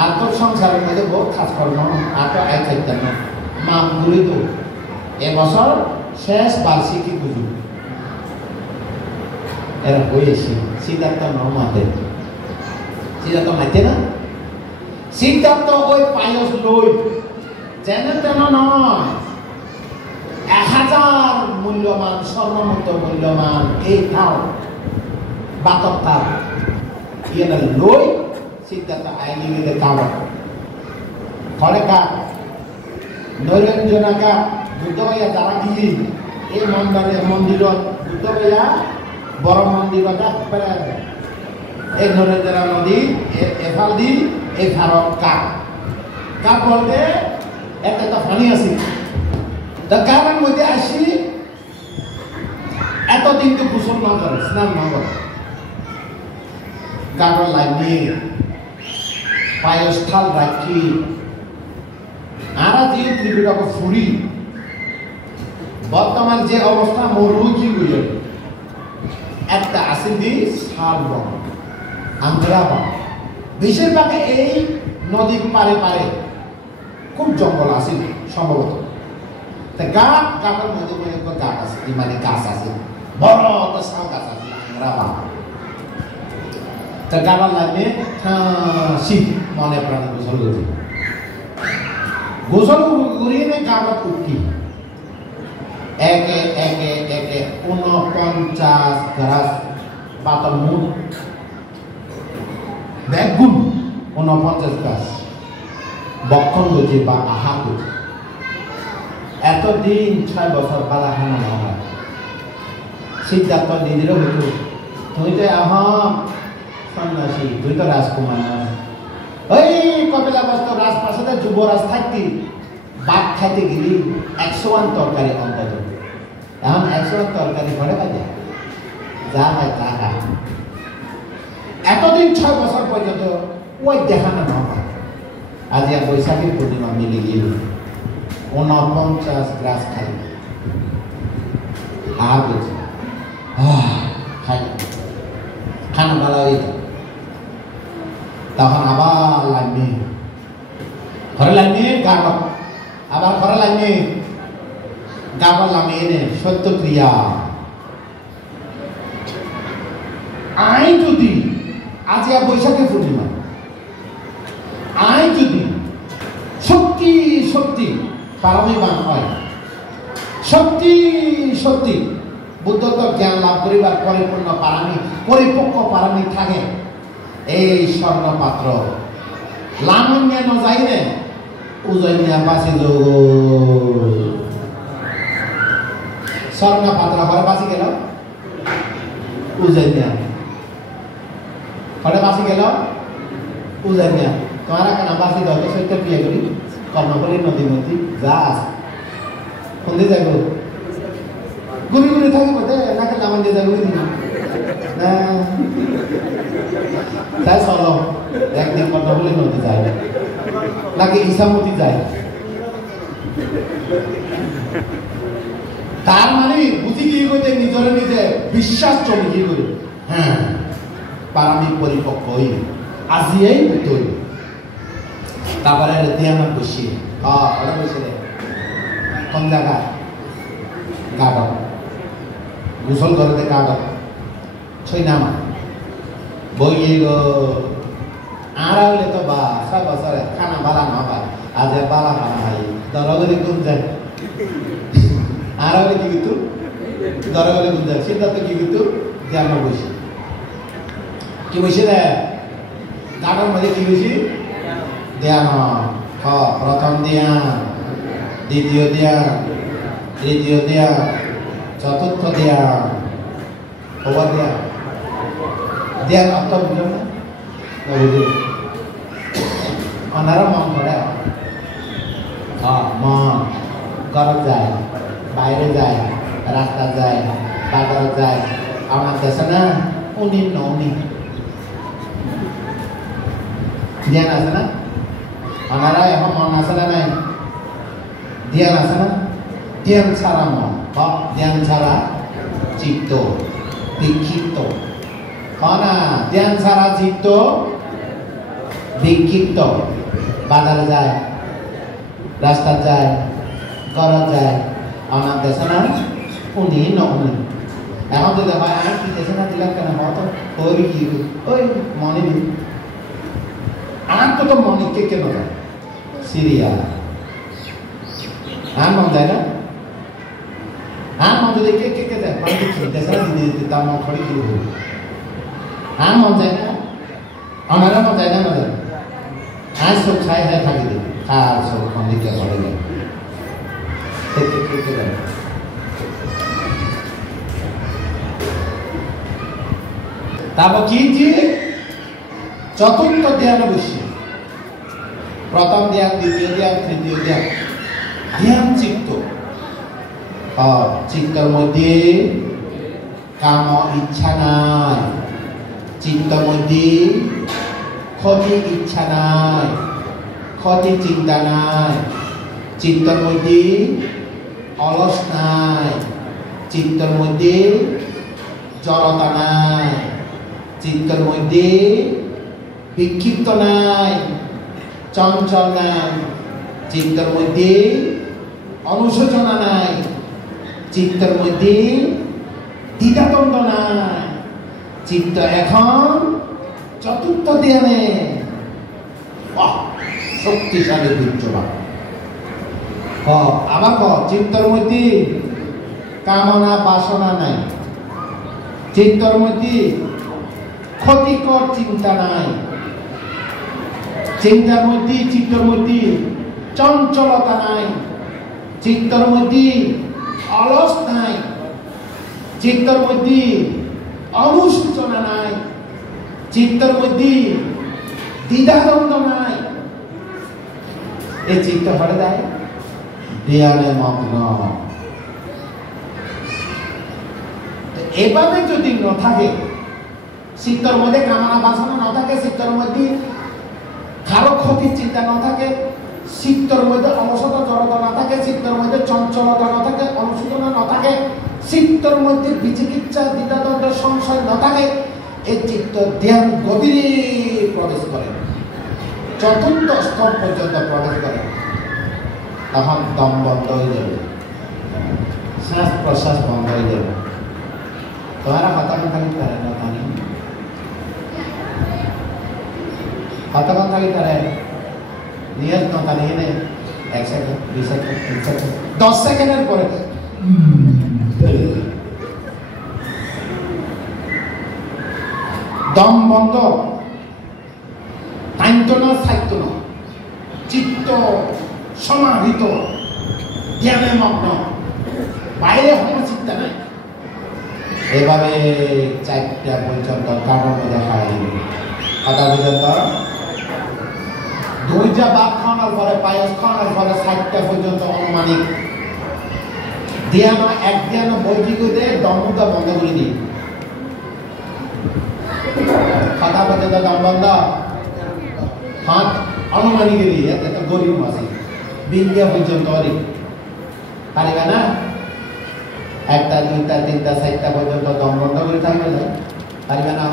আর তোর সংসারের মধ্যে বহুত কাজ করলো আর তো আয় চাইতেন না মা ঘুরি তো এবছর শেষ বার্ষিকী পুজো এরা হয়েছে সিদ্ধার্থ নমাতে সিদ্ধার্থ মাইতে না সিদ্ধার্থ ওই পায়স লই যেন তেন নয় 1000 মূল্যমান স্বর্ণমুক্ত মূল্যমান এই থাও বাতক তার ইয়ে লই সিদ্ধার্থ আইনিতে কাম ঘরে কা নৈরঞ্জনাকা বুদ্ধভাইয়া যারা গিয়ে এই মন্দিৰত বুদ্ধভাইয়া বড় মন্দিৰত একবারে এই নৈরঞ্জনা নদী এফাল দি এই ভারত কাপ বলতে একটা পানি আছে কারণ মধ্যে আসি এতদিন তো গোসল না করে স্নান না করে কাপড় লাগিয়ে পায়স থাল রাখি আর যে ত্রিপুরাকে ফুরি বর্তমান যে অবস্থা মরুচি হয়ে একটা আছে দি শাল বন আন্ধ্রা বন বেশিরভাগ এই নদীর পারে পারে খুব জঙ্গল আছে সম্ভবত গাছের মধ্যে গাছ আছে মানে গাছ আছে বড় একটা শাল গাছ আছে আন্ধ্রা বন গাবার লাগবে শীত মনে প্রাণে গোসল করছে গোসল করিয়ে গাবার উঠি একে 49 গ্রাস পাতল মুখ বেগুন 49 গ্রাস বক্ষণ গেছে বা আহা গেছে এতদিন 6 বছর বালাখানা না হয় সিদ্ধার্থ নিজেরও হইত তুই তো সন্ন্যাসী তুই তো রাজকুমার ওই কপিলাবস্ত রাজপ্রাসাদে যুবরাজ থাকতি ভাত খাইতে গেলি 101 তরকারি অন্তত এখন 101 তরকারি ঘরে বাজে যা হয় তা খা এতদিন 6 বছর পর্যন্ত ওই দেখানো না হয় আজ বৈশাখী পূর্ণিমা মিলে গিয়ে 49 গ্রাস খাই আর বলছে খাই খানা ভালো হয়েছে তখন আবার লাগবে ঘরে লাগবে গাবর আবার ঘরে লাগবে গাবর লাগবে এনে সত্য ক্রিয়া আই যদি আজ বৈশাখী পূর্ণিমা আই যদি সত্যি সত্যি পারমিবান হয় সত্যি সত্যি বুদ্ধত্ব জ্ঞান লাভ করিবার পরিপূর্ণ পারামি পরিপক্ক পারামি থাকে এই স্বর্ণপাত্র লামন্যা ন যাই রে উজন্যা বাসি স্বর্ণপাত্র ঘরে বাসি গেল উজন্যা ঘরে বাসি গেল উজন্যা তোমার কেন বাসি দাও তো সত্য ক্রিয়া করি কর্ণফলী নদী মধ্যে যা আছে কোনদিন যাইব ঘুরি ঘুরি থাকি বোধে নাকি লামান দিয়ে যাবো তাই চলো একদিন কর্ণফলী নদী যায় নাকি ইসামতি যায় তার মানে বুঝি কি করে নিজরে নিজে বিশ্বাস চমকি করে হ্যাঁ পারামিক পরিপক্ক হই আজিয়াই তৈরি তারপরে দিয়ে আমার বসি ওরা বসে কোন জায়গা গাডক গোসল করতে গাডক ছয় নামা বই আর হইলে তো বা 6 বছরে খানা বালা না পায় আজ বালা খানা হয় দরগরে কোন যায় আর হইলে কি কিন্তু দরগরে কোন যায় সিদ্ধার্থ কি কিন্তু দিয়ে আমার বসি কি বসে রে গাডক মধ্যে কি বসি ধ্যান প্রথম ধ্যান দ্বিতীয় ধ্যান তৃতীয় ধ্যান চতুর্থ ধ্যান কবার ধ্যান ধ্যান অর্থ বুঝো না বুঝি ওনারা মন করে মন ঘর যায় বাইরে যায় রাস্তা যায় বাজার যায় আমার দেশে না উনি নৌনি ধ্যান আছে না ওনারা এখন মন আছে না নাই ধ্যান আছে না ধ্যান ছাড়া মন ধ্যান ছাড়া চিত্ত বিক্ষিপ্ত না ধ্যান ছাড়া চিত্ত বিক্ষিপ্ত বাজারে যায় রাস্তা যায় ঘর যায় অনাথ দেশে না উনি নকনি এখন যদি ভাই আর কি দেশে না দিলাম কেন হতো ওই কি ওই মনে নেই আর তো মনে কে কেন যায় সিরিয়া আর মন যায় না আর মন যদি কে কে কে যায় পানি দেশে না দিতে দিতে তার মন খড়ি শুরু হবে আর মন যায় না আমারও মন যায় না না যায় আর সব ছাই হয় থাকি দিই আর সব খন্ডিকে ঘরে যায় তারপর কি যে চতুর্থ ধ্যান বসে প্রথম ধ্যান দ্বিতীয় ধ্যান তৃতীয় ধ্যান ধ্যান চিত্ত চিত্তের মধ্যে কাম ইচ্ছা নাই চিত্তের মধ্যে ক্ষতি ইচ্ছা নাই ক্ষতি চিন্তা নাই চিত্তের মধ্যে অলস নাই চিত্তের মধ্যে জড়তা নাই চিত্তের মধ্যে বিক্ষিপ্ত নাই চঞ্চল নাই চিত্তের মধ্যে অনুশোচনা নাই চিত্তের মধ্যে দ্বিধাদ্বন্দ্ব নাই চিত্ত এখন চতুর্থ ধ্যানে শক্তিশালী বিদ্যমান আবার চিত্তের মধ্যে কামনা বাসনা নাই চিত্তের মধ্যে ক্ষতিকর চিন্তা নাই চিন্তার মধ্যে চিত্তের মধ্যে চঞ্চলতা নাই চিত্তের মধ্যে অলস নাই চিত্তের মধ্যে অনুসূচনা নাই চিত্তের মধ্যে দ্বিধাদ্বন্দ্ব নাই এই চিত্ত হরে যায় ধ্যানে মগ্ন এভাবে যদি ন থাকে চিত্তের মধ্যে কামনা বাসনা ন থাকে চিত্তের মধ্যে কারো ক্ষতির চিন্তা ন থাকে চিত্তের মধ্যে অলসতা জড়তা না থাকে চিত্তের মধ্যে চঞ্চলতা ন থাকে অনুশোচনা ন থাকে চিত্তের মধ্যে বিচিকিৎসা দ্বিধাদ্বন্দ্ব সংশয় ন থাকে এই চিত্ত ধ্যান গভীরে প্রবেশ করে চতুর্থ স্তর পর্যন্ত প্রবেশ করে তখন দম বন্ধ হয়ে যাবে শ্বাস প্রশ্বাস বন্ধ হয়ে যাবে তোমারা কতক্ষণ থাকি পারে না জানি কতক্ষণ থাকি পারে নিয়ত নতা নিয়ে নেই 1 সেকেন্ড 2 সেকেন্ড 3 সেকেন্ড 10 সেকেন্ডের পরে দম বন্ধ টাইমতো না সাইতো না চিত্ত সমাহিত ধ্যানে মগ্ন বাইরে কোনো চিন্তা নাই এভাবে 4টা পর্যন্ত কারণ দেখায় কথা পর্যন্ত 2টা ভাত খাওয়ানোর পরে পায়েস খাওয়ানোর পরে 4টা পর্যন্ত অনুমানিক ধ্যান এক ধ্যান বৈদিক দিয়ে দমটা বন্ধ করে দিই কথা পর্যন্ত দম বন্ধ হাত অনুমানিক দিয়ে একটা গরিব আছে বিন্দিয়া পর্যন্ত পারিবে না 1টা 2টা 3টা 4টা পর্যন্ত দম বন্ধ করে থাকবে না পারিবে না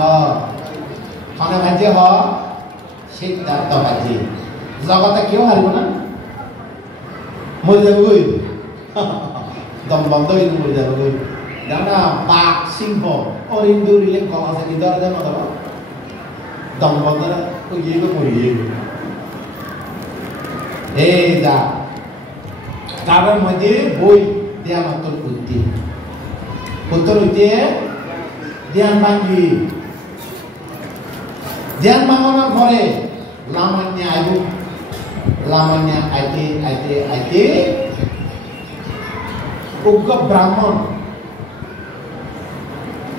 খানা ভাজি সিদ্ধার্থ ভাজি জগতে কেউ হারিব না মরে যাবে গই দম বন্ধ হয়ে মরে যাবে গই জানা বাঘ সিংহ অরিন দৌড়িলে কম আছে কি দরজা না দম বন্ধ ওই গিয়ে মরিয়ে এই যা কারোর মধ্যে বই ধ্যান উত্তর হইতে ধ্যান ভাঙ্গি ধ্যান ভাঙানোর পরে লামান্য আইব লামান্য আইতে আইতে আইতে উগ্র ব্রাহ্মণ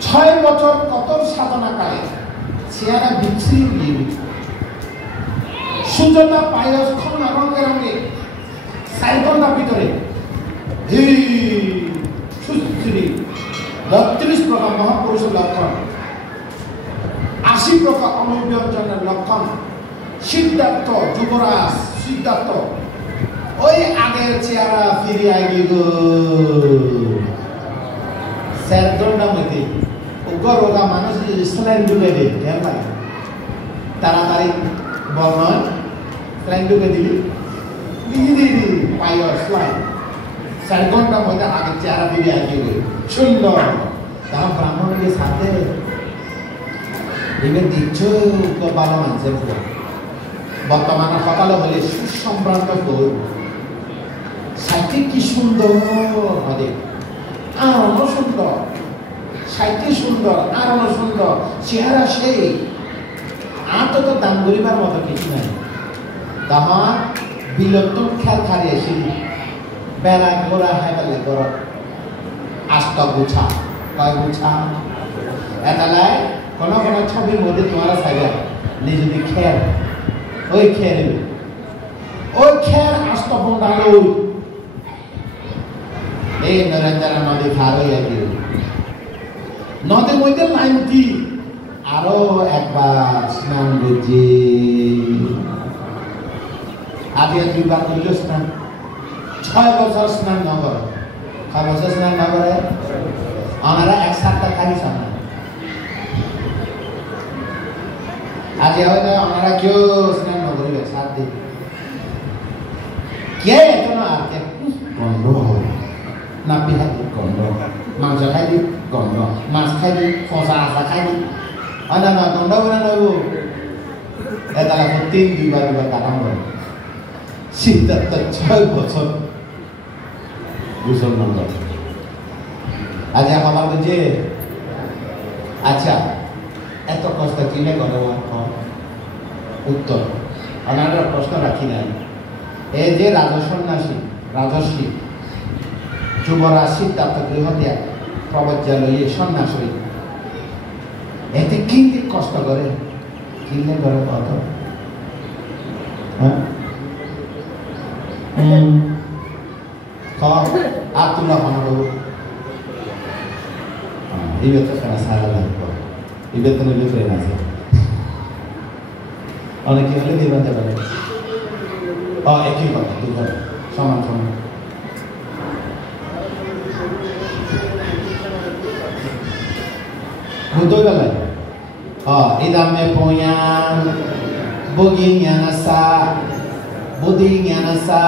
6 বছর কত সাধনা করে চেহারা বিচ্ছিরি হয়ে সুজতা পায়স খন রঙে রঙে 4 ঘন্টার ভিতরে সুশ্রী 32 প্রকার মহাপুরুষের লক্ষণ 80 প্রকার অনুব্যঞ্জনের লক্ষণ সিদ্ধার্থ যুবরাজ সিদ্ধার্থ ওই আগের চেহারা ফিরে আগে গো 4 ঘন্টার মধ্যে উগ্র রোগা মানুষ স্লাইন ঢুকে দেয় কেন লাগে তাড়াতাড়ি বর্ণয় স্লাইন ঢুকে দিলি দিদি দিদি পাইও স্লাইন 4 ঘন্টার মধ্যে আগে চেহারা ফিরে আসবে সুন্দর তারা ব্রাহ্মণকে সাথে এবার দিচ্ছ ভালো মানুষের ফোন বর্তমানে সকালে বলে সুসম্ভ্রান্ত ফোন সাইটে কি সুন্দর হবে আরো সুন্দর সাইটে সুন্দর আরো সুন্দর চেহারা সেই আর তো দান করিবার মতো কিছু নাই তখন বিলুপ্ত খেয়াল খারি এসে বেলা ঘোরা হয় বেলা ঘোরা আস্ত গুছা কয় গুছা এটালায় কোনো কোনো ছবির মধ্যে তোমার সাইডে নিজেদের খেয়াল ওই খেয়াল আস্ত বন্ধালো এই নরেন্দ্র নদী পার হইয়া গিয়ে নদীর মধ্যে লাইন কি আরো একবার স্নান বুঝি আগে 2 বার করল স্নান 6 বছর স্নান না করে 6 বছর স্নান না করে আমরা 1 সপ্তাহ খালি স্নান আগে হয়তো আমরা কেউ স্নান না করিবে 7 দিন কে এত না আজকে গন্ধ না পিহা গন্ধ মাংস খাই দি গন্ধ মাছ খাই দি ফসা আসা খাই দি না গন্ধ বলে নইব এটা 2 বার কাটাম করে সিদ্ধার্থ 6 বছর মুসলমান আজ আমার বলছে আচ্ছা এত কষ্ট কিনে করে উত্তর ওনারা প্রশ্ন রাখি নাই এই যে রাজস্বী যুবরাজ সিদ্ধার্থ গৃহত্যাগ প্রবজ্জালয়ে সন্ন্যাসী এতে কিনতে কষ্ট করে কিনলে করে কত হ্যাঁ আর তুলা বানাবো এবার তো খেলা সারা লাগবে এবার তো নিলে ট্রেন আছে অনেকে হলে দিবাতে পারে একই কথা দুবার সমান butuh kali idame poyang buginya nasa budinya nasa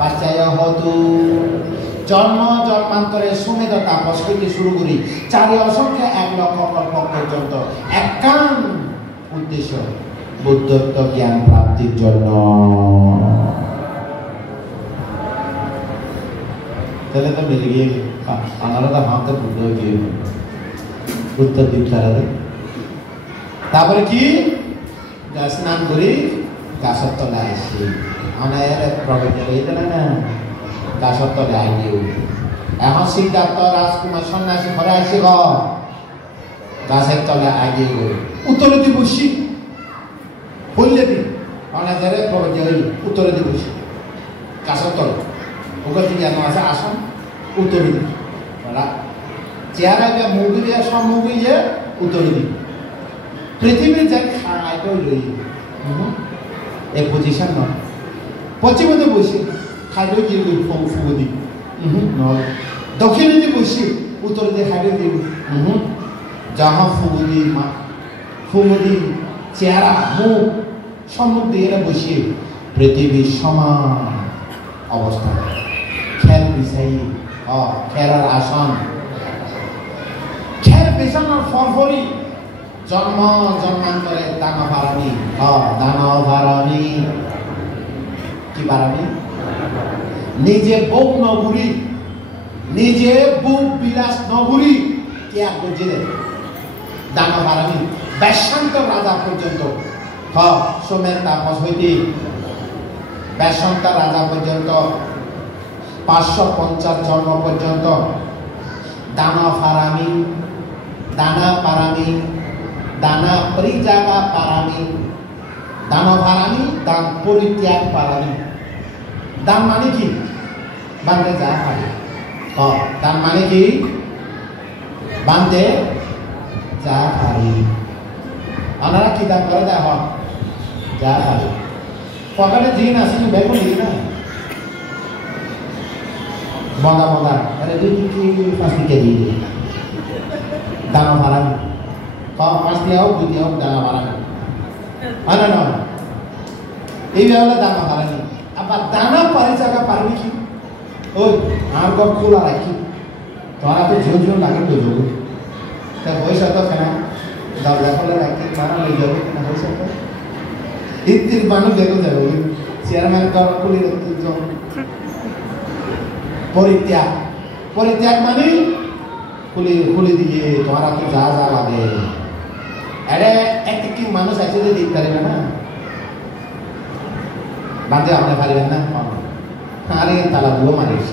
পাশ্চায় হতু জন্মান্তরে Sumedha Tapas হইতে শুরু করি চারি অসংখ্য 1 লক্ষ কল্প পর্যন্ত একান উদ্দেশ্য বুদ্ধত্ব জ্ঞান প্রাপ্তির জন্য তাহলে তো মিলে গিয়ে আমরা তো ভাবতে বুদ্ধ গিয়ে উত্তর দিক তারা তারপরে কি স্নান করি গাছের তলায় আসি অনায়ারে প্রবেশ হইতে না গাছের তলায় আইও এখন সিদ্ধার্থ রাজকুমার সন্ন্যাসী ঘরে আসি গাছের তলায় আইয়ে উত্তরে দি বসি বললে দি অনায়ারে প্রবেশ হইল উত্তরে দি বসি গাছের তলে ওকে দিকে এমন আছে আসন উত্তরে দি চেহারা দিয়ে মুখ দিয়ে সব মুখ দিয়ে উত্তরে দি পৃথিবীর যা খায় রই এই পজিশন নয় পশ্চিমে বসে খাইলে গিয়ে ফুবু দি দক্ষিণে দিয়ে বসে উত্তরে দিয়ে খাইলে দিব যাহা ফুবু দি চেহারা মুখ সম্মুখ দিয়ে বসে পৃথিবীর সমান অবস্থা খেল বিছাই খেলার আসন খেল বিছানোর ফরফরি জন্মান্তরে দানা ভারামি কি ভারামি নিজে বউ নগরী নিজে বুক বিলাস নগরী কে বুঝলে দানা ভারামি বেশান্ত রাজা পর্যন্ত সোমের তাপস হইতে বেশান্ত রাজা পর্যন্ত 550 জন্ম পর্যন্ত দানা পারামি দানা পরিজাগা পারামি দান ভারামি দান পরিত্যাগ পারামি দান মানে কি বান্ধে যা পারি দান মানে কি বান্ধে যা পারি আপনারা কি দান করে দেয় যা পারি পকেটে জিন আসেনি বেগুন না বন্ধা আরে 2-5 কেজি দান ভারামি 5 dia hook 2 dia hook dalam barang no ini adalah dana barang apa dana parijaga parmi ki ওই আর গপ খোলা রাখি তোরা তো ঝিও ঝিও লাগে তো যাবো তা পয়সা তো কেনা দরজা খোলা রাখি মারা লই যাবো কেনা পয়সা তো ইত্তির মানুষ দেখো যাবো চেয়ারম্যান কর খুলি রাখতে যাও পরিত্যাগ পরিত্যাগ মানে খুলি দিয়ে তোরা তো যা যা লাগে আরে এক কি মানুষ আছে যে দিতে পারবে না বাঁধে আপনি পারবেন না আরে তালা দুটো মারিস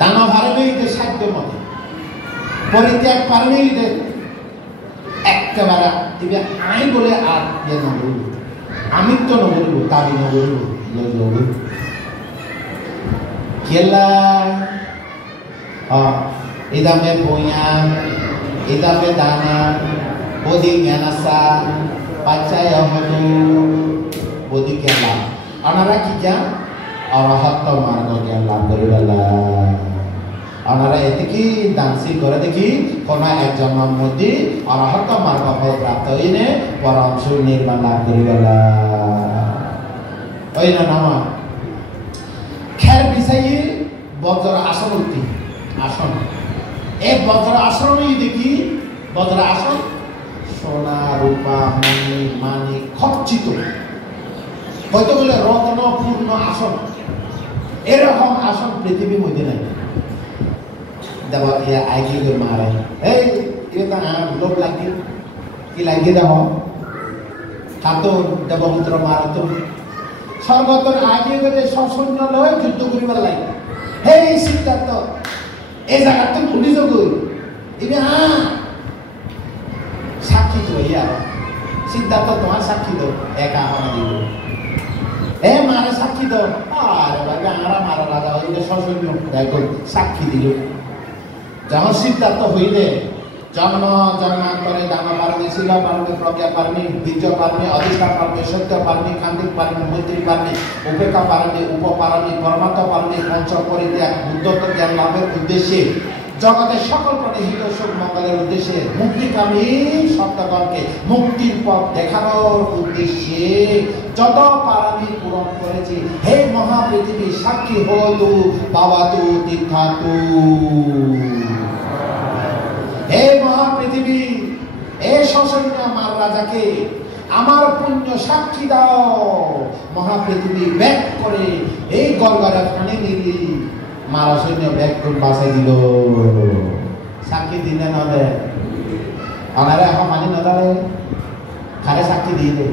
দানা ভারণই যে সাধ্য মতে পরিত্যাগ পারণই যে একেবারে দিবে আই বলে আর ইয়ে নবলব আমিত্ব নবলব দাবি নবলব নবলব কেলা idame punya idame dana bodi nyanasa pacaya hodu bodi kela anara kija arahatta marga kela koribala anara etiki dansi kore dekhi kona ekjon modi arahatta marga prapto ine paramsu nirman lav koribala oina nama kher bisayi bojor asanuti আসন এই বজ্র আসনই দেখি বজ্র আসন সোনা রূপা মণি মানিক খচ্চিত হয়তো বলে রত্নপূর্ণ আসন এরকম আসন পৃথিবীর মধ্যে নাই দেবা ইয়া আইগি করে মারে এই এটা লোক লাগি কি লাগি দেব কাতন দেবপুত্র মারত সর্বতর আইগি করে সসৈন্য লয় যুদ্ধ করিবার লাগে হে সিদ্ধার্থ এই জায়গা তো ভুলি যাবো এবার সাক্ষী তো আর সিদ্ধার্থ তোমার সাক্ষী দাও একা আমার দিব এ মারে সাক্ষী দাও আরে বাবা আমরা মারা রাজা হইলে সসৈন্য দেখো সাক্ষী দিল যখন সিদ্ধার্থ হইলে জন্ম জন্মান্তরে দান পারমি শিলা পারমি প্রজ্ঞা পারমি বীর্য পারমি অধিষ্ঠান পারমি সত্য পারমি কান্তিক পারমি মৈত্রী পারমি উপেক্ষা পারমি উপপারমি পরমাত্মা পারমি পঞ্চ পরিত্যাগ বুদ্ধত্ব জ্ঞান লাভের উদ্দেশ্যে জগতের সকল প্রাণী হিত সুখ মঙ্গলের উদ্দেশ্যে মুক্তিকামী সত্যগণকে মুক্তির পথ দেখানোর উদ্দেশ্যে যত পারামি পূরণ করেছি হে মহাপৃথিবী সাক্ষী হলু বাবাতু তীর্থাতু হে মহাপৃথিবী এ সসৈন্য আমার রাজাকে আমার পুণ্য সাক্ষী দাও মহাপৃথিবী ব্যাগ করে এই গলগরে ফানে নিলি মারা সৈন্য ব্যাগ করে বাসাই দিল সাক্ষী দিলে নদে অনারে এখন মানি নদারে খারে সাক্ষী দিয়ে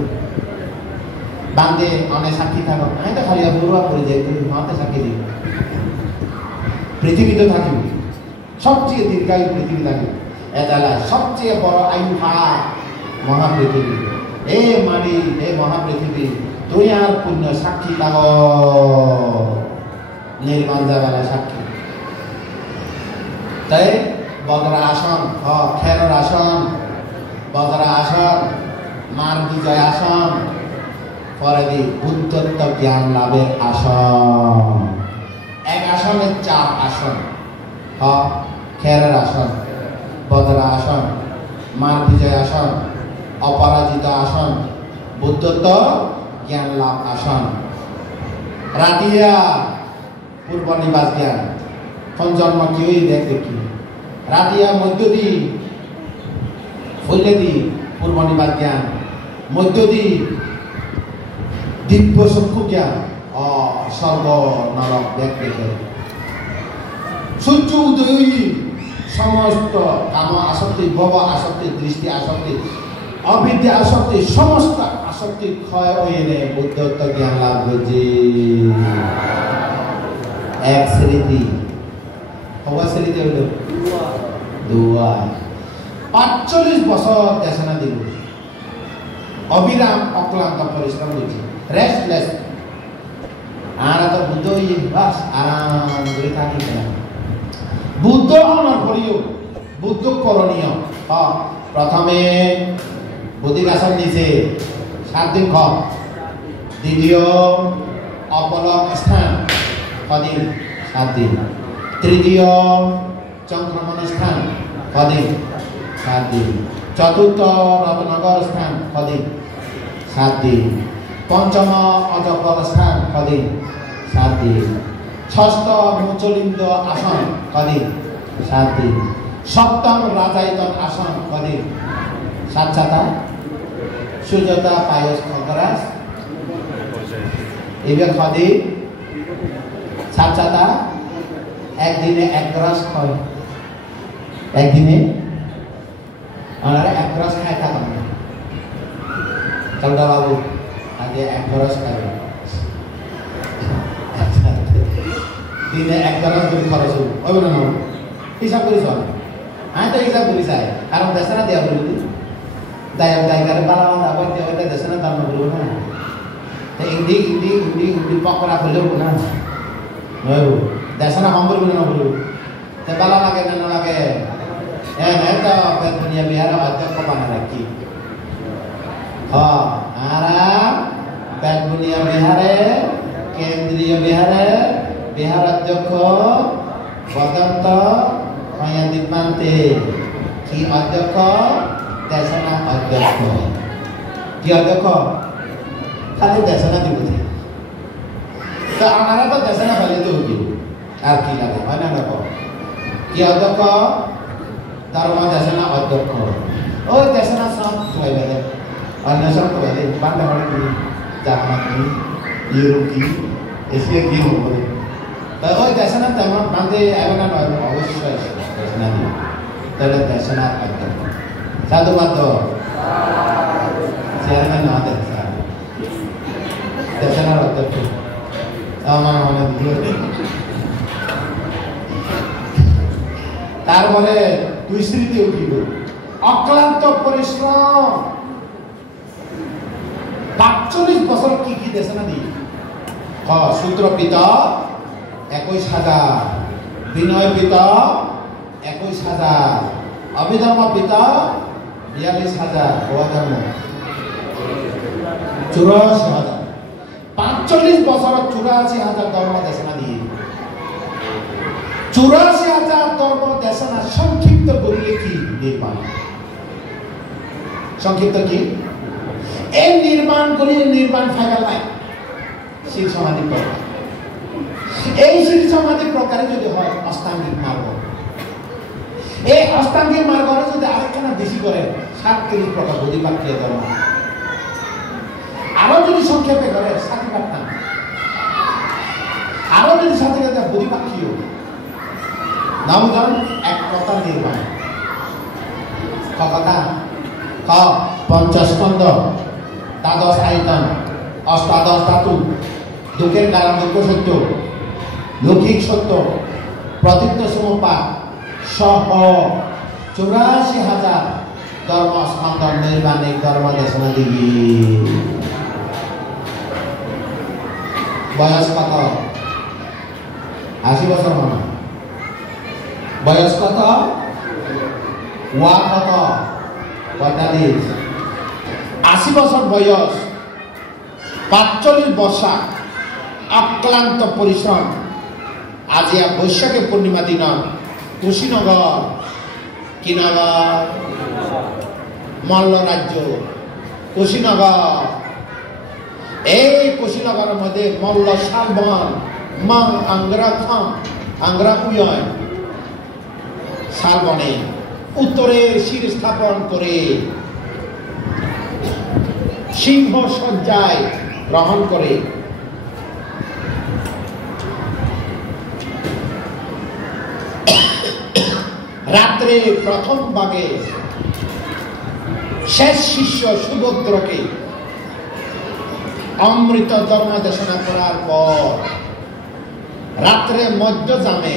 বান্ধে অনেক সাক্ষী থাকো আমি তো খালি পুরো করে যাই মাতে সাক্ষী দিই পৃথিবী তো থাকিব সবচেয়ে দীর্ঘায়ু পৃথিবী থাকে এদালা সবচেয়ে বড় আয়ু হার মহাপৃথিবী এ মানি এ মহাপৃথিবী তুই আর পুণ্য সাক্ষী দাও নির্মাণ জাগালা সাক্ষী তাই বদরা আসন খেরর আসন বদরা আসন মার বিজয় আসন পরে দি বুদ্ধত্ব জ্ঞান লাভের আসন এক আসনের 4 আসন খেরের আসন বদরা আসন মার বিজয় আসন অপরাজিত আসন বুদ্ধত্ব জ্ঞান লাভ আসন রাতিয়া পূর্ব নিবাস জ্ঞান কোন জন্ম কেউই দেখে কি রাতিয়া মধ্যদি ফুললেদি পূর্ব নিবাস জ্ঞান মধ্যদি দিব্য চক্ষু জ্ঞান সর্ব নরক দেখে সূর্য উদয় সমস্ত কাম আসক্তি ভব আসক্তি দৃষ্টি আসক্তি অবিদ্যা আসক্তি সমস্ত আসক্তি ক্ষয় হইলে বুদ্ধত্ব জ্ঞান লাভ হয়েছে এক শ্রেণী হওয়া শ্রেণীতে হইল 45 বছর দেশনা দিল অবিরাম অক্লান্ত পরিশ্রম হয়েছে রেস্টলেস আর তো বুদ্ধ হইয়ে বাস আরাম করে থাকি না বুদ্ধ হওয়ার পরেও বুদ্ধ করণীয় প্রথমে বুদ্ধিকাসন দিছে 7 দিন খাও দ্বিতীয় অপলক স্থান কদিন 7 দিন তৃতীয় চন্দ্রমন স্থান কদিন 7 দিন চতুর্থ রত্নগর স্থান কদিন 7 দিন পঞ্চম অজপদস্থান কদিন 7 দিন। ষষ্ঠ মুচলিন্দ আসন কদিন 7 দিন। সপ্তম রাজায়তন আসন কদিন 7 ছাতা। সূর্যতা পায়স খগরাস এবার কদিন 7 ছাতা। একদিনে 1 গ্রাস খায়, একদিনে ওনারা 1 গ্রাস খায় থাকেন। চলটা বাবু আগে 1 গ্রাস খাবে, দিনে 1 গ্রাস করে খরচ হবো ওই না হিসাব করে চল। আমি তো হিসাব করি চাই, কারণ দেশে না দেওয়া বলি দায়গারে বাড়াও আবার দেওয়া দেশে না দাম বলবো না। ইন্ডি ইন্ডি ইন্ডি ইন্ডি পকড়া করলেও না দেশে না কম বলবো না বলবো বেলা লাগে না লাগে। তো দুনিয়া বিহারের অধ্যক্ষ বানা রাখি বেতবুনিয়া বিহারে কেন্দ্রীয় বিহারে বিহার অধ্যক্ষ বদন্ত দীপান্তে কি অধ্যক্ষ দেশনা অধ্যক্ষ কি অধ্যক্ষ খালি দেশনা দিব। তো আমরা তো দেশনা ফেলে তো আর কি লাগে হয় না দেখো কি অধ্যক্ষ ধর্ম দেশনা অধ্যক্ষ ওই দেশনা সব বেড়ে অন্য সব বেড়ে বাংলা কি জার্মান কি ইউরোপ কি এশিয়া কি হবে। তো ওই দেশনা তেমন বাঁধে এমন নয় অবশ্যই দেশনা দিয়ে তাহলে দেশনা অধ্যক্ষ সাধুবাদ চেয়ারম্যান না দেন স্যার দেশনার অধ্যক্ষ আমার মনে তারপরে দুই স্মৃতি উঠিব অক্লান্ত পরিশ্রম ৪৫ বছর কি কি দেশনা দিয়ে সূত্র পিতা ২১,০০০, বিনয় পিতা ২১,০০০, অভিধর্ম পিতা ৪২,০০০, ৮৪,০০০। ৪৫ বছর ৮৪,০০০ ধর্ম দেশনা দিয়ে ৮৪,০০০ ধর্ম দেশনা সংক্ষিপ্ত করিলে কি নির্মাণ সংক্ষিপ্ত কি এই নির্মাণ করিলে নির্মাণ ফাইবার নাই শিল সমাধি প্রকার। এই শিল সমাধি প্রকারে যদি হয় অষ্টাঙ্গিক মার্গ, এই অষ্টাঙ্গিক মার্গ যদি আরেকখানা বেশি করে ৩৭ প্রকার বোধিপাক্ষিক ধর্ম, আরো যদি সংক্ষেপে করে ৬০ পারতাম, আরো যদি সাথে সাথে বোধিপাক্ষিক নাম এক কথা নির্মাণ কথা পঞ্চস্কন্ধ, দ্বাদশ আয়তন, অষ্টাদশ ধাতু, দুঃখের কারণ দুঃখ সত্য, লৌকিক সত্য, প্রতীপ্ত সমপা সহ ৮৪,০০০ ধর্ম স্কন্ধ নির্বাণিক ধর্ম দেশনা দিবি। বয়স কত? ৮০ বছর মনে। বয়স কত? ওয়া কত? ৪৫। ৮০ বছর বয়স, ৪৫ বর্ষা অক্লান্ত পরিশ্রম। আজিয়া বৈশাখী পূর্ণিমা দিন কুশীনগর কি নগর মল্ল রাজ্য কুশীনগর। এই কুশীনগরের মধ্যে মল্ল শালবন মং আংরা উয়ন শালবনে উত্তরের শির স্থাপন করে সিংহ সজ্জায় গ্রহণ করে রাত্রে প্রথম ভাগে শেষ শিষ্য সুভদ্রকে অমৃত ধর্ম দেশনা করার পর রাত্রে মধ্য জামে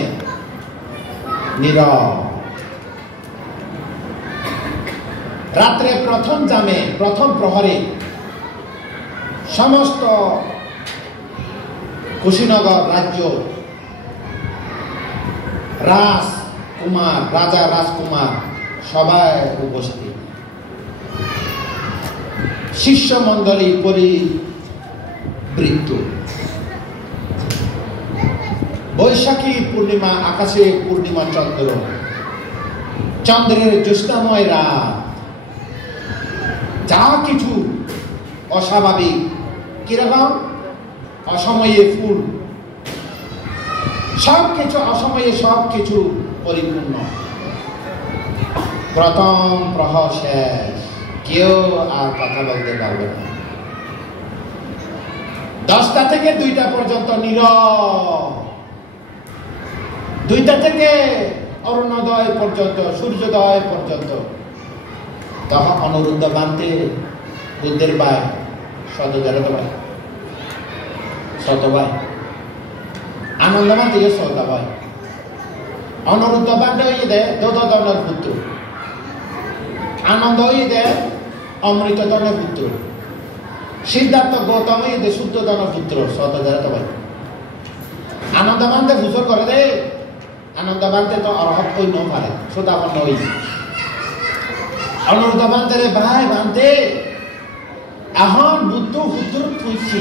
নীরব, রাত্রে প্রথম জামে প্রথম প্রহরে সমস্ত কুশীনগর রাজ্য রাজকুমার রাজা রাজকুমার সবাই উপস্থিত, শিষ্য মন্ডলী পরিবৃত্ত। বৈশাখী পূর্ণিমা, আকাশে পূর্ণিমা চন্দ্র, চন্দ্রের জ্যোৎস্নাময় রাত, যা কিছু অস্বাভাবিক কিরকম? অসময়ে ফুল, সব কিছু অসময়ে সব কিছু পরিপূর্ণ। প্রথম প্রহর শেষ, কেউ আর কথা বলতে পারবে না। 10টা থেকে 2টা পর্যন্ত নীরব, 2টা থেকে অরুণোদয় পর্যন্ত, সূর্যোদয় পর্যন্ত। তখন অনুরুদ্ধ বানতে বুদ্ধের ভাই শতভাই আনন্দ বানতে শতভাই অনুরুদ্ধ বানতে হয়ে দেয় দোদনের পুত্র, আনন্দ হয়ে দেয় অমৃত দনের পুত্র, সিদ্ধার্থ গৌতম হয়ে দেয় শুদ্ধ দনের পুত্র। ভাই আনন্দ বানতে ভূষণ করে দে, আনন্দ বানতে তো অর্হত কই ন পারে, সুদাপন্ন হই অনুরুদ্ধ বানতে রে ভাই বানতে। এখন বুদ্ধ হুদ্র খুঁজছি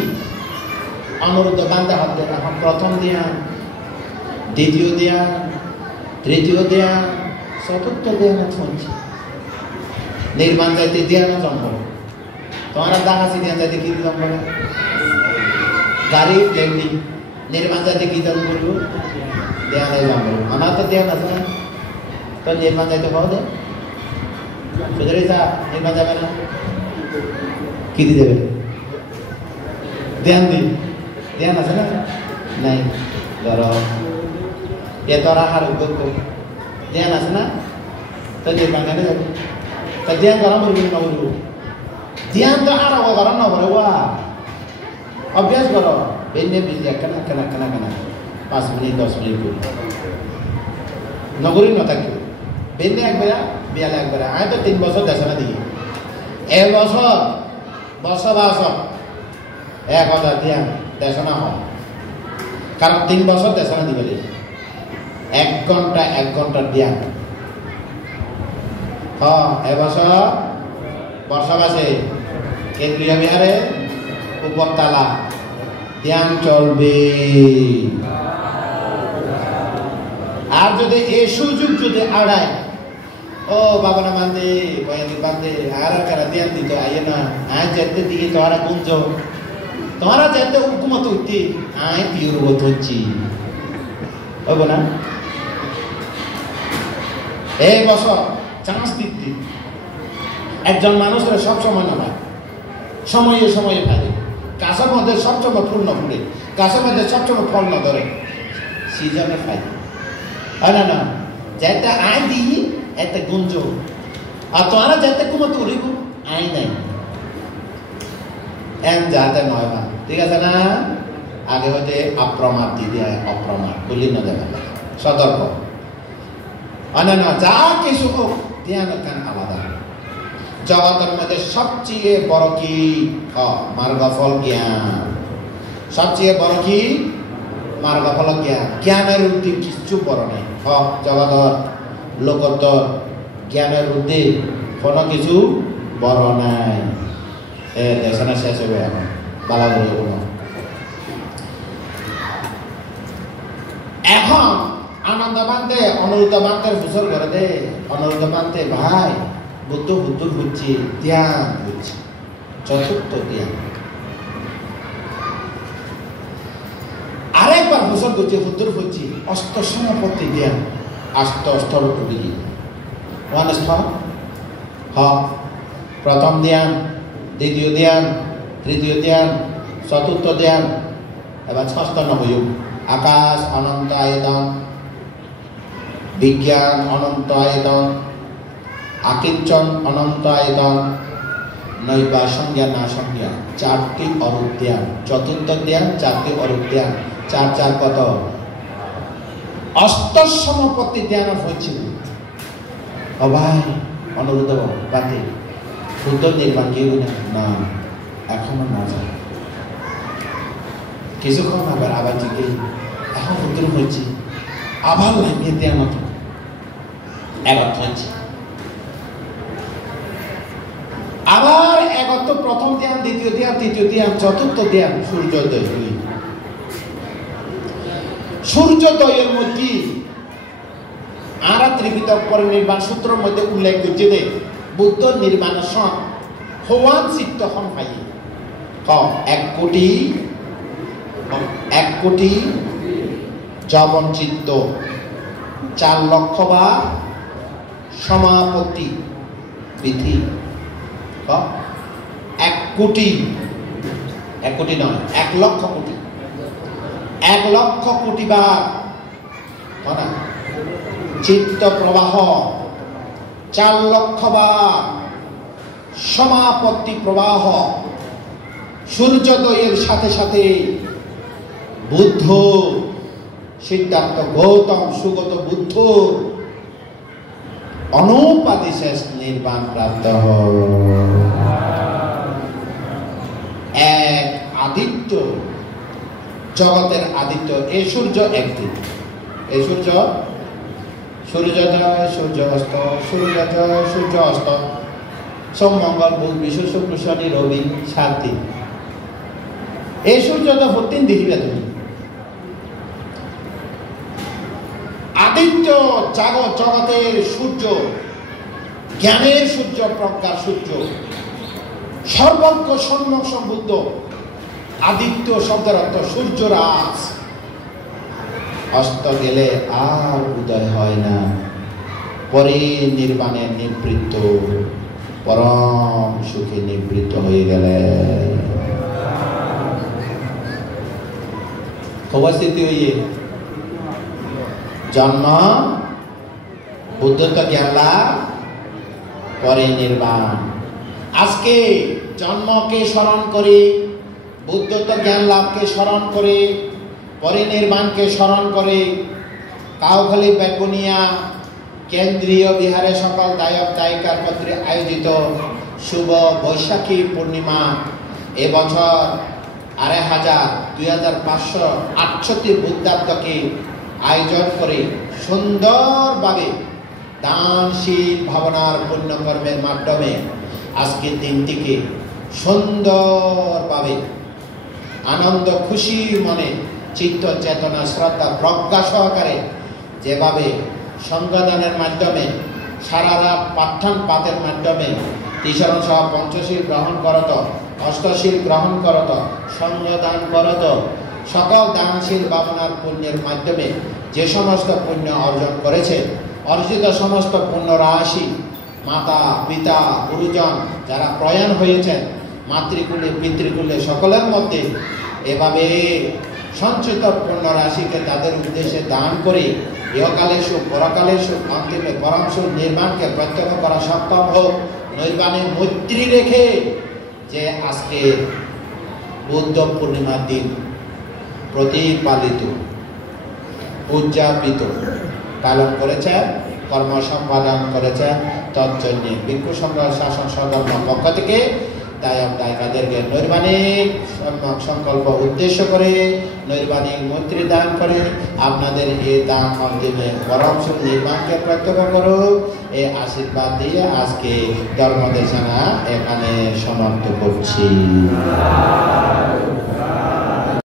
অনুরুদ্ধ বানতে হবে। এখন প্রথম ধ্যান, দ্বিতীয় ধ্যান, তৃতীয় ধ্যান, চতুর্থ ধ্যান শুনছি। নির্মাণ যাইতে ধ্যান জন্ম, তোমার দেখাচ্ছি ধ্যান যাইতে কি জন্ম, গাড়ি প্লেন্ডিং। নির্মাণ যাইতে কি জন্ম করবো, ধ্যানে জন্ম। আমার তো ধ্যান আছে না, তো নির্মাণ যাইতে পাও দে সুতরাং নির্মাণ যাবে না, কি দিয়ে দেবে? ধ্যান দি, ধ্যান আছে না নাই? ধরো এ তোর আহার যোগ্য ধ্যান আছে না, তো নির্মাণ যাবে, তো ধ্যান করা বলবি না বলবো, ধ্যান তো আর করা না বলে অভ্যাস করো। বেনে বিজে কেনা কেনা কেনা কেনা 5 মিনিট 10 মিনিট করি নগরী নথাকি বেনে একবার বিয়ালে একবার। আমি তো 3 বছর দেশনা দিই, এবছর বছর 1000 ধ্যান দেশনা হয়, কারণ 3 বছর দেশনা দিবে 1 ঘন্টা ধ্যান। এবছর বর্ষাবাসে কেন্দ্রীয় বিহারে উপরতলা ধ্যান চলবে। আর যদি এই সুযোগ যদি আড়ায়, ও বাবানা বান্ধে বয়ানি বান্ধে আর কারা ধ্যান দিত আইয়ে না, আয় যেতে দিকে তোরা গুঞ্জ, তোরা যেতে হুকুমত উঠতি আয় পিউরবত হচ্ছি, হইব না? এই বছর চান্স দিচ্ছি একজন মানুষের সবসময় না পায়, সময়ে সময়ে পায়। গাছের মধ্যে সবসময় ফুল না ফুলে, গাছের মধ্যে সবসময় ফল না ধরে, সিজনে পাই না না যেতে আয় দিই এতে গুঞ্জ। আর তোরা যেতে কুমত উড়িব আয় নাই এম যাতে নয় না, ঠিক আছে না? আগে হতে অপ্রমাদ দিদি অপ্রমাদ বলি না দেবে, সতর্ক না যা কিছু হোক ধ্যান কান আলাদা। জগতের মধ্যে সবচেয়ে বড় কি? মার্গফল জ্ঞান। সবচেয়ে বড় কি? মার্গফল জ্ঞান। জ্ঞানের ঊর্ধ্বে কিচ্ছু বড় নেই। জগতর লোকোত্তর জ্ঞানের ঊর্ধ্বে কোনো কিছু বড় নাই। দেশনা শেষ হবে এখন বালা বলে এখন আনন্দ বান্ধে অনুরুদ্ধ বান্ধের ফুসল করে দে। অনুরুদ্ধ বান্ধে ভাই বুদ্ধ বুদ্ধুর হচ্ছে ধ্যান হচ্ছে চতুর্থ ধ্যান। আরেকবার ফুসল করছে বুদ্ধুর হচ্ছে অষ্ট সমাপত্তি ধ্যান। অষ্টর অভিযোগ ওয়ান স্থল প্রথম ধ্যান, দ্বিতীয় ধ্যান, তৃতীয় ধ্যান, চতুর্থ ধ্যান, এবার ষষ্ঠ নবযুগ। আকাশ অনন্ত আয়তন, বিজ্ঞান অনন্ত আয়তন, আকিঞ্চন অনন্ত আয়তন, নৈবা সংজ্ঞা না সংজ্ঞা, 4টি অরূপ ধ্যান। চতুর্থ ধ্যান 4টি অরূপ ধ্যান, 4 4 কত? অষ্টসমাপত্তি ধ্যান হচ্ছিল। ভাই অনুরোধ বাকি বুদ্ধ নির্মাণ কেউ না এখনো না যায় কিছুক্ষণ আবার জিজ্ঞে এখন বুদ্ধ হচ্ছে আবার লাগিয়ে ধ্যান এবার হচ্ছে আবার একত্র প্রথম ধ্যান, দ্বিতীয় ধ্যান, তৃতীয় ধ্যান, চতুর্থ ধ্যান। সূর্যোদয় সূর্যোদয়ের মধ্যে আর ত্রিপিটক পরিনির্বাণ সূত্রের মধ্যে উল্লেখ করছে যে বুদ্ধ নির্মাণের সন হওয়ান চিত্ত হন ভাই এক কোটি, 1 কোটি যবন চিত্ত, 4 লক্ষ বা সমাপত্তি বিধি। 1 কোটি, 1 কোটি নয়, 1 লক্ষ কোটি, 1 লক্ষ কোটি বার চিত্ত প্রবাহ, 4 লক্ষ বার সমাপত্তি প্রবাহ। সূর্যোদয়ের সাথে সাথে বুদ্ধ, সিদ্ধার্থ গৌতম সুগত বুদ্ধ অনুপাতিশেষ নির্বাণ প্রাপ্ত এক আদিত্য, জগতের আদিত্য। এই সূর্য একদিন, এই সূর্যোদয় সূর্য অস্ত, সূর্যোদয় সূর্য অস্ত, সোম মঙ্গল বুধ বিশ্ব শুক্র শনি রবি 7 দিন। এই সূর্যোদয় 3 দেখিবে তুমি। আদিত্য জগতের সূর্য, জ্ঞানের সূর্য, প্রজ্ঞার সূর্য, সর্বজ্ঞ সম্যক সম্বুদ্ধ। আদিত্য শব্দের অর্থ সূর্যরাজ। অস্ত গেলে আর উদয় হয় না, পরে নির্বাণে নিবৃত্ত, পরম সুখে নিবৃত্ত হয়ে গেলে অবস্থিতি হইয়ে জন্ম, বুদ্ধত্ব জ্ঞান লাভ, পরে নির্বাণ। আজকে জন্মকে স্মরণ করে, বুদ্ধত্ব জ্ঞান লাভকে স্মরণ করে, পরে নির্বাণকে স্মরণ করে কাউখালী বেগুনিয়া কেন্দ্রীয় বিহারে সকল দায়ক দায়িকার কর্তৃ আয়োজিত শুভ বৈশাখী পূর্ণিমা এবছর 2568 বুদ্ধাব্দকে আয়োজন করে সুন্দরভাবে দানশীল ভাবনার পুণ্যকর্মের মাধ্যমে আজকের দিনটিকে সুন্দরভাবে আনন্দ খুশি মনে চিত্ত চেতনা শ্রদ্ধা প্রজ্ঞা সহকারে যেভাবে সংজ্ঞাদানের মাধ্যমে সারা রাত পাঠ্যান মাধ্যমে তিসরণ সহ পঞ্চশীল গ্রহণ করত, অষ্টশীল গ্রহণ করত, সংজ্ঞাদান করত, সকল দানশীল ভাবনার পুণ্যের মাধ্যমে যে সমস্ত পুণ্য অর্জন করেছে, অর্জিত সমস্ত পুণ্য রাশি মাতা পিতা গুরুজন যারা প্রয়াণ হয়েছেন, মাতৃকুলে পিতৃকুলে সকলের মধ্যে এভাবে সঞ্চিত পুণ্য রাশিকে তাদের উদ্দেশ্যে দান করে ইহকালের সুখ পরকালের সুখ অন্তিমে পরম সুখ নির্মাণকে প্রত্যক্ষ করা সক্ষম হোক। নৈর্বাণে মৈত্রী রেখে যে আজকে বুদ্ধ পূর্ণিমার দিন প্রতিপালিত উদযাপিত পালন করেছেন, কর্ম সম্পাদন করেছেন, তৎজন্যে ভিক্ষু সংঘ শাসন সধর্ম পক্ষ থেকে দায়ক দায়িকাদেরকে নৈর্বাণিক সংকল্প উদ্দেশ্য করে নৈর্বাণিক মৈত্রী দান করে আপনাদের এই দান অন্তিমে পরম সুখ নির্মাণকে প্রত্যক্ষ করুক, এই আশীর্বাদ দিয়ে আজকে ধর্মদেশনা এখানে সমাপ্ত করছি।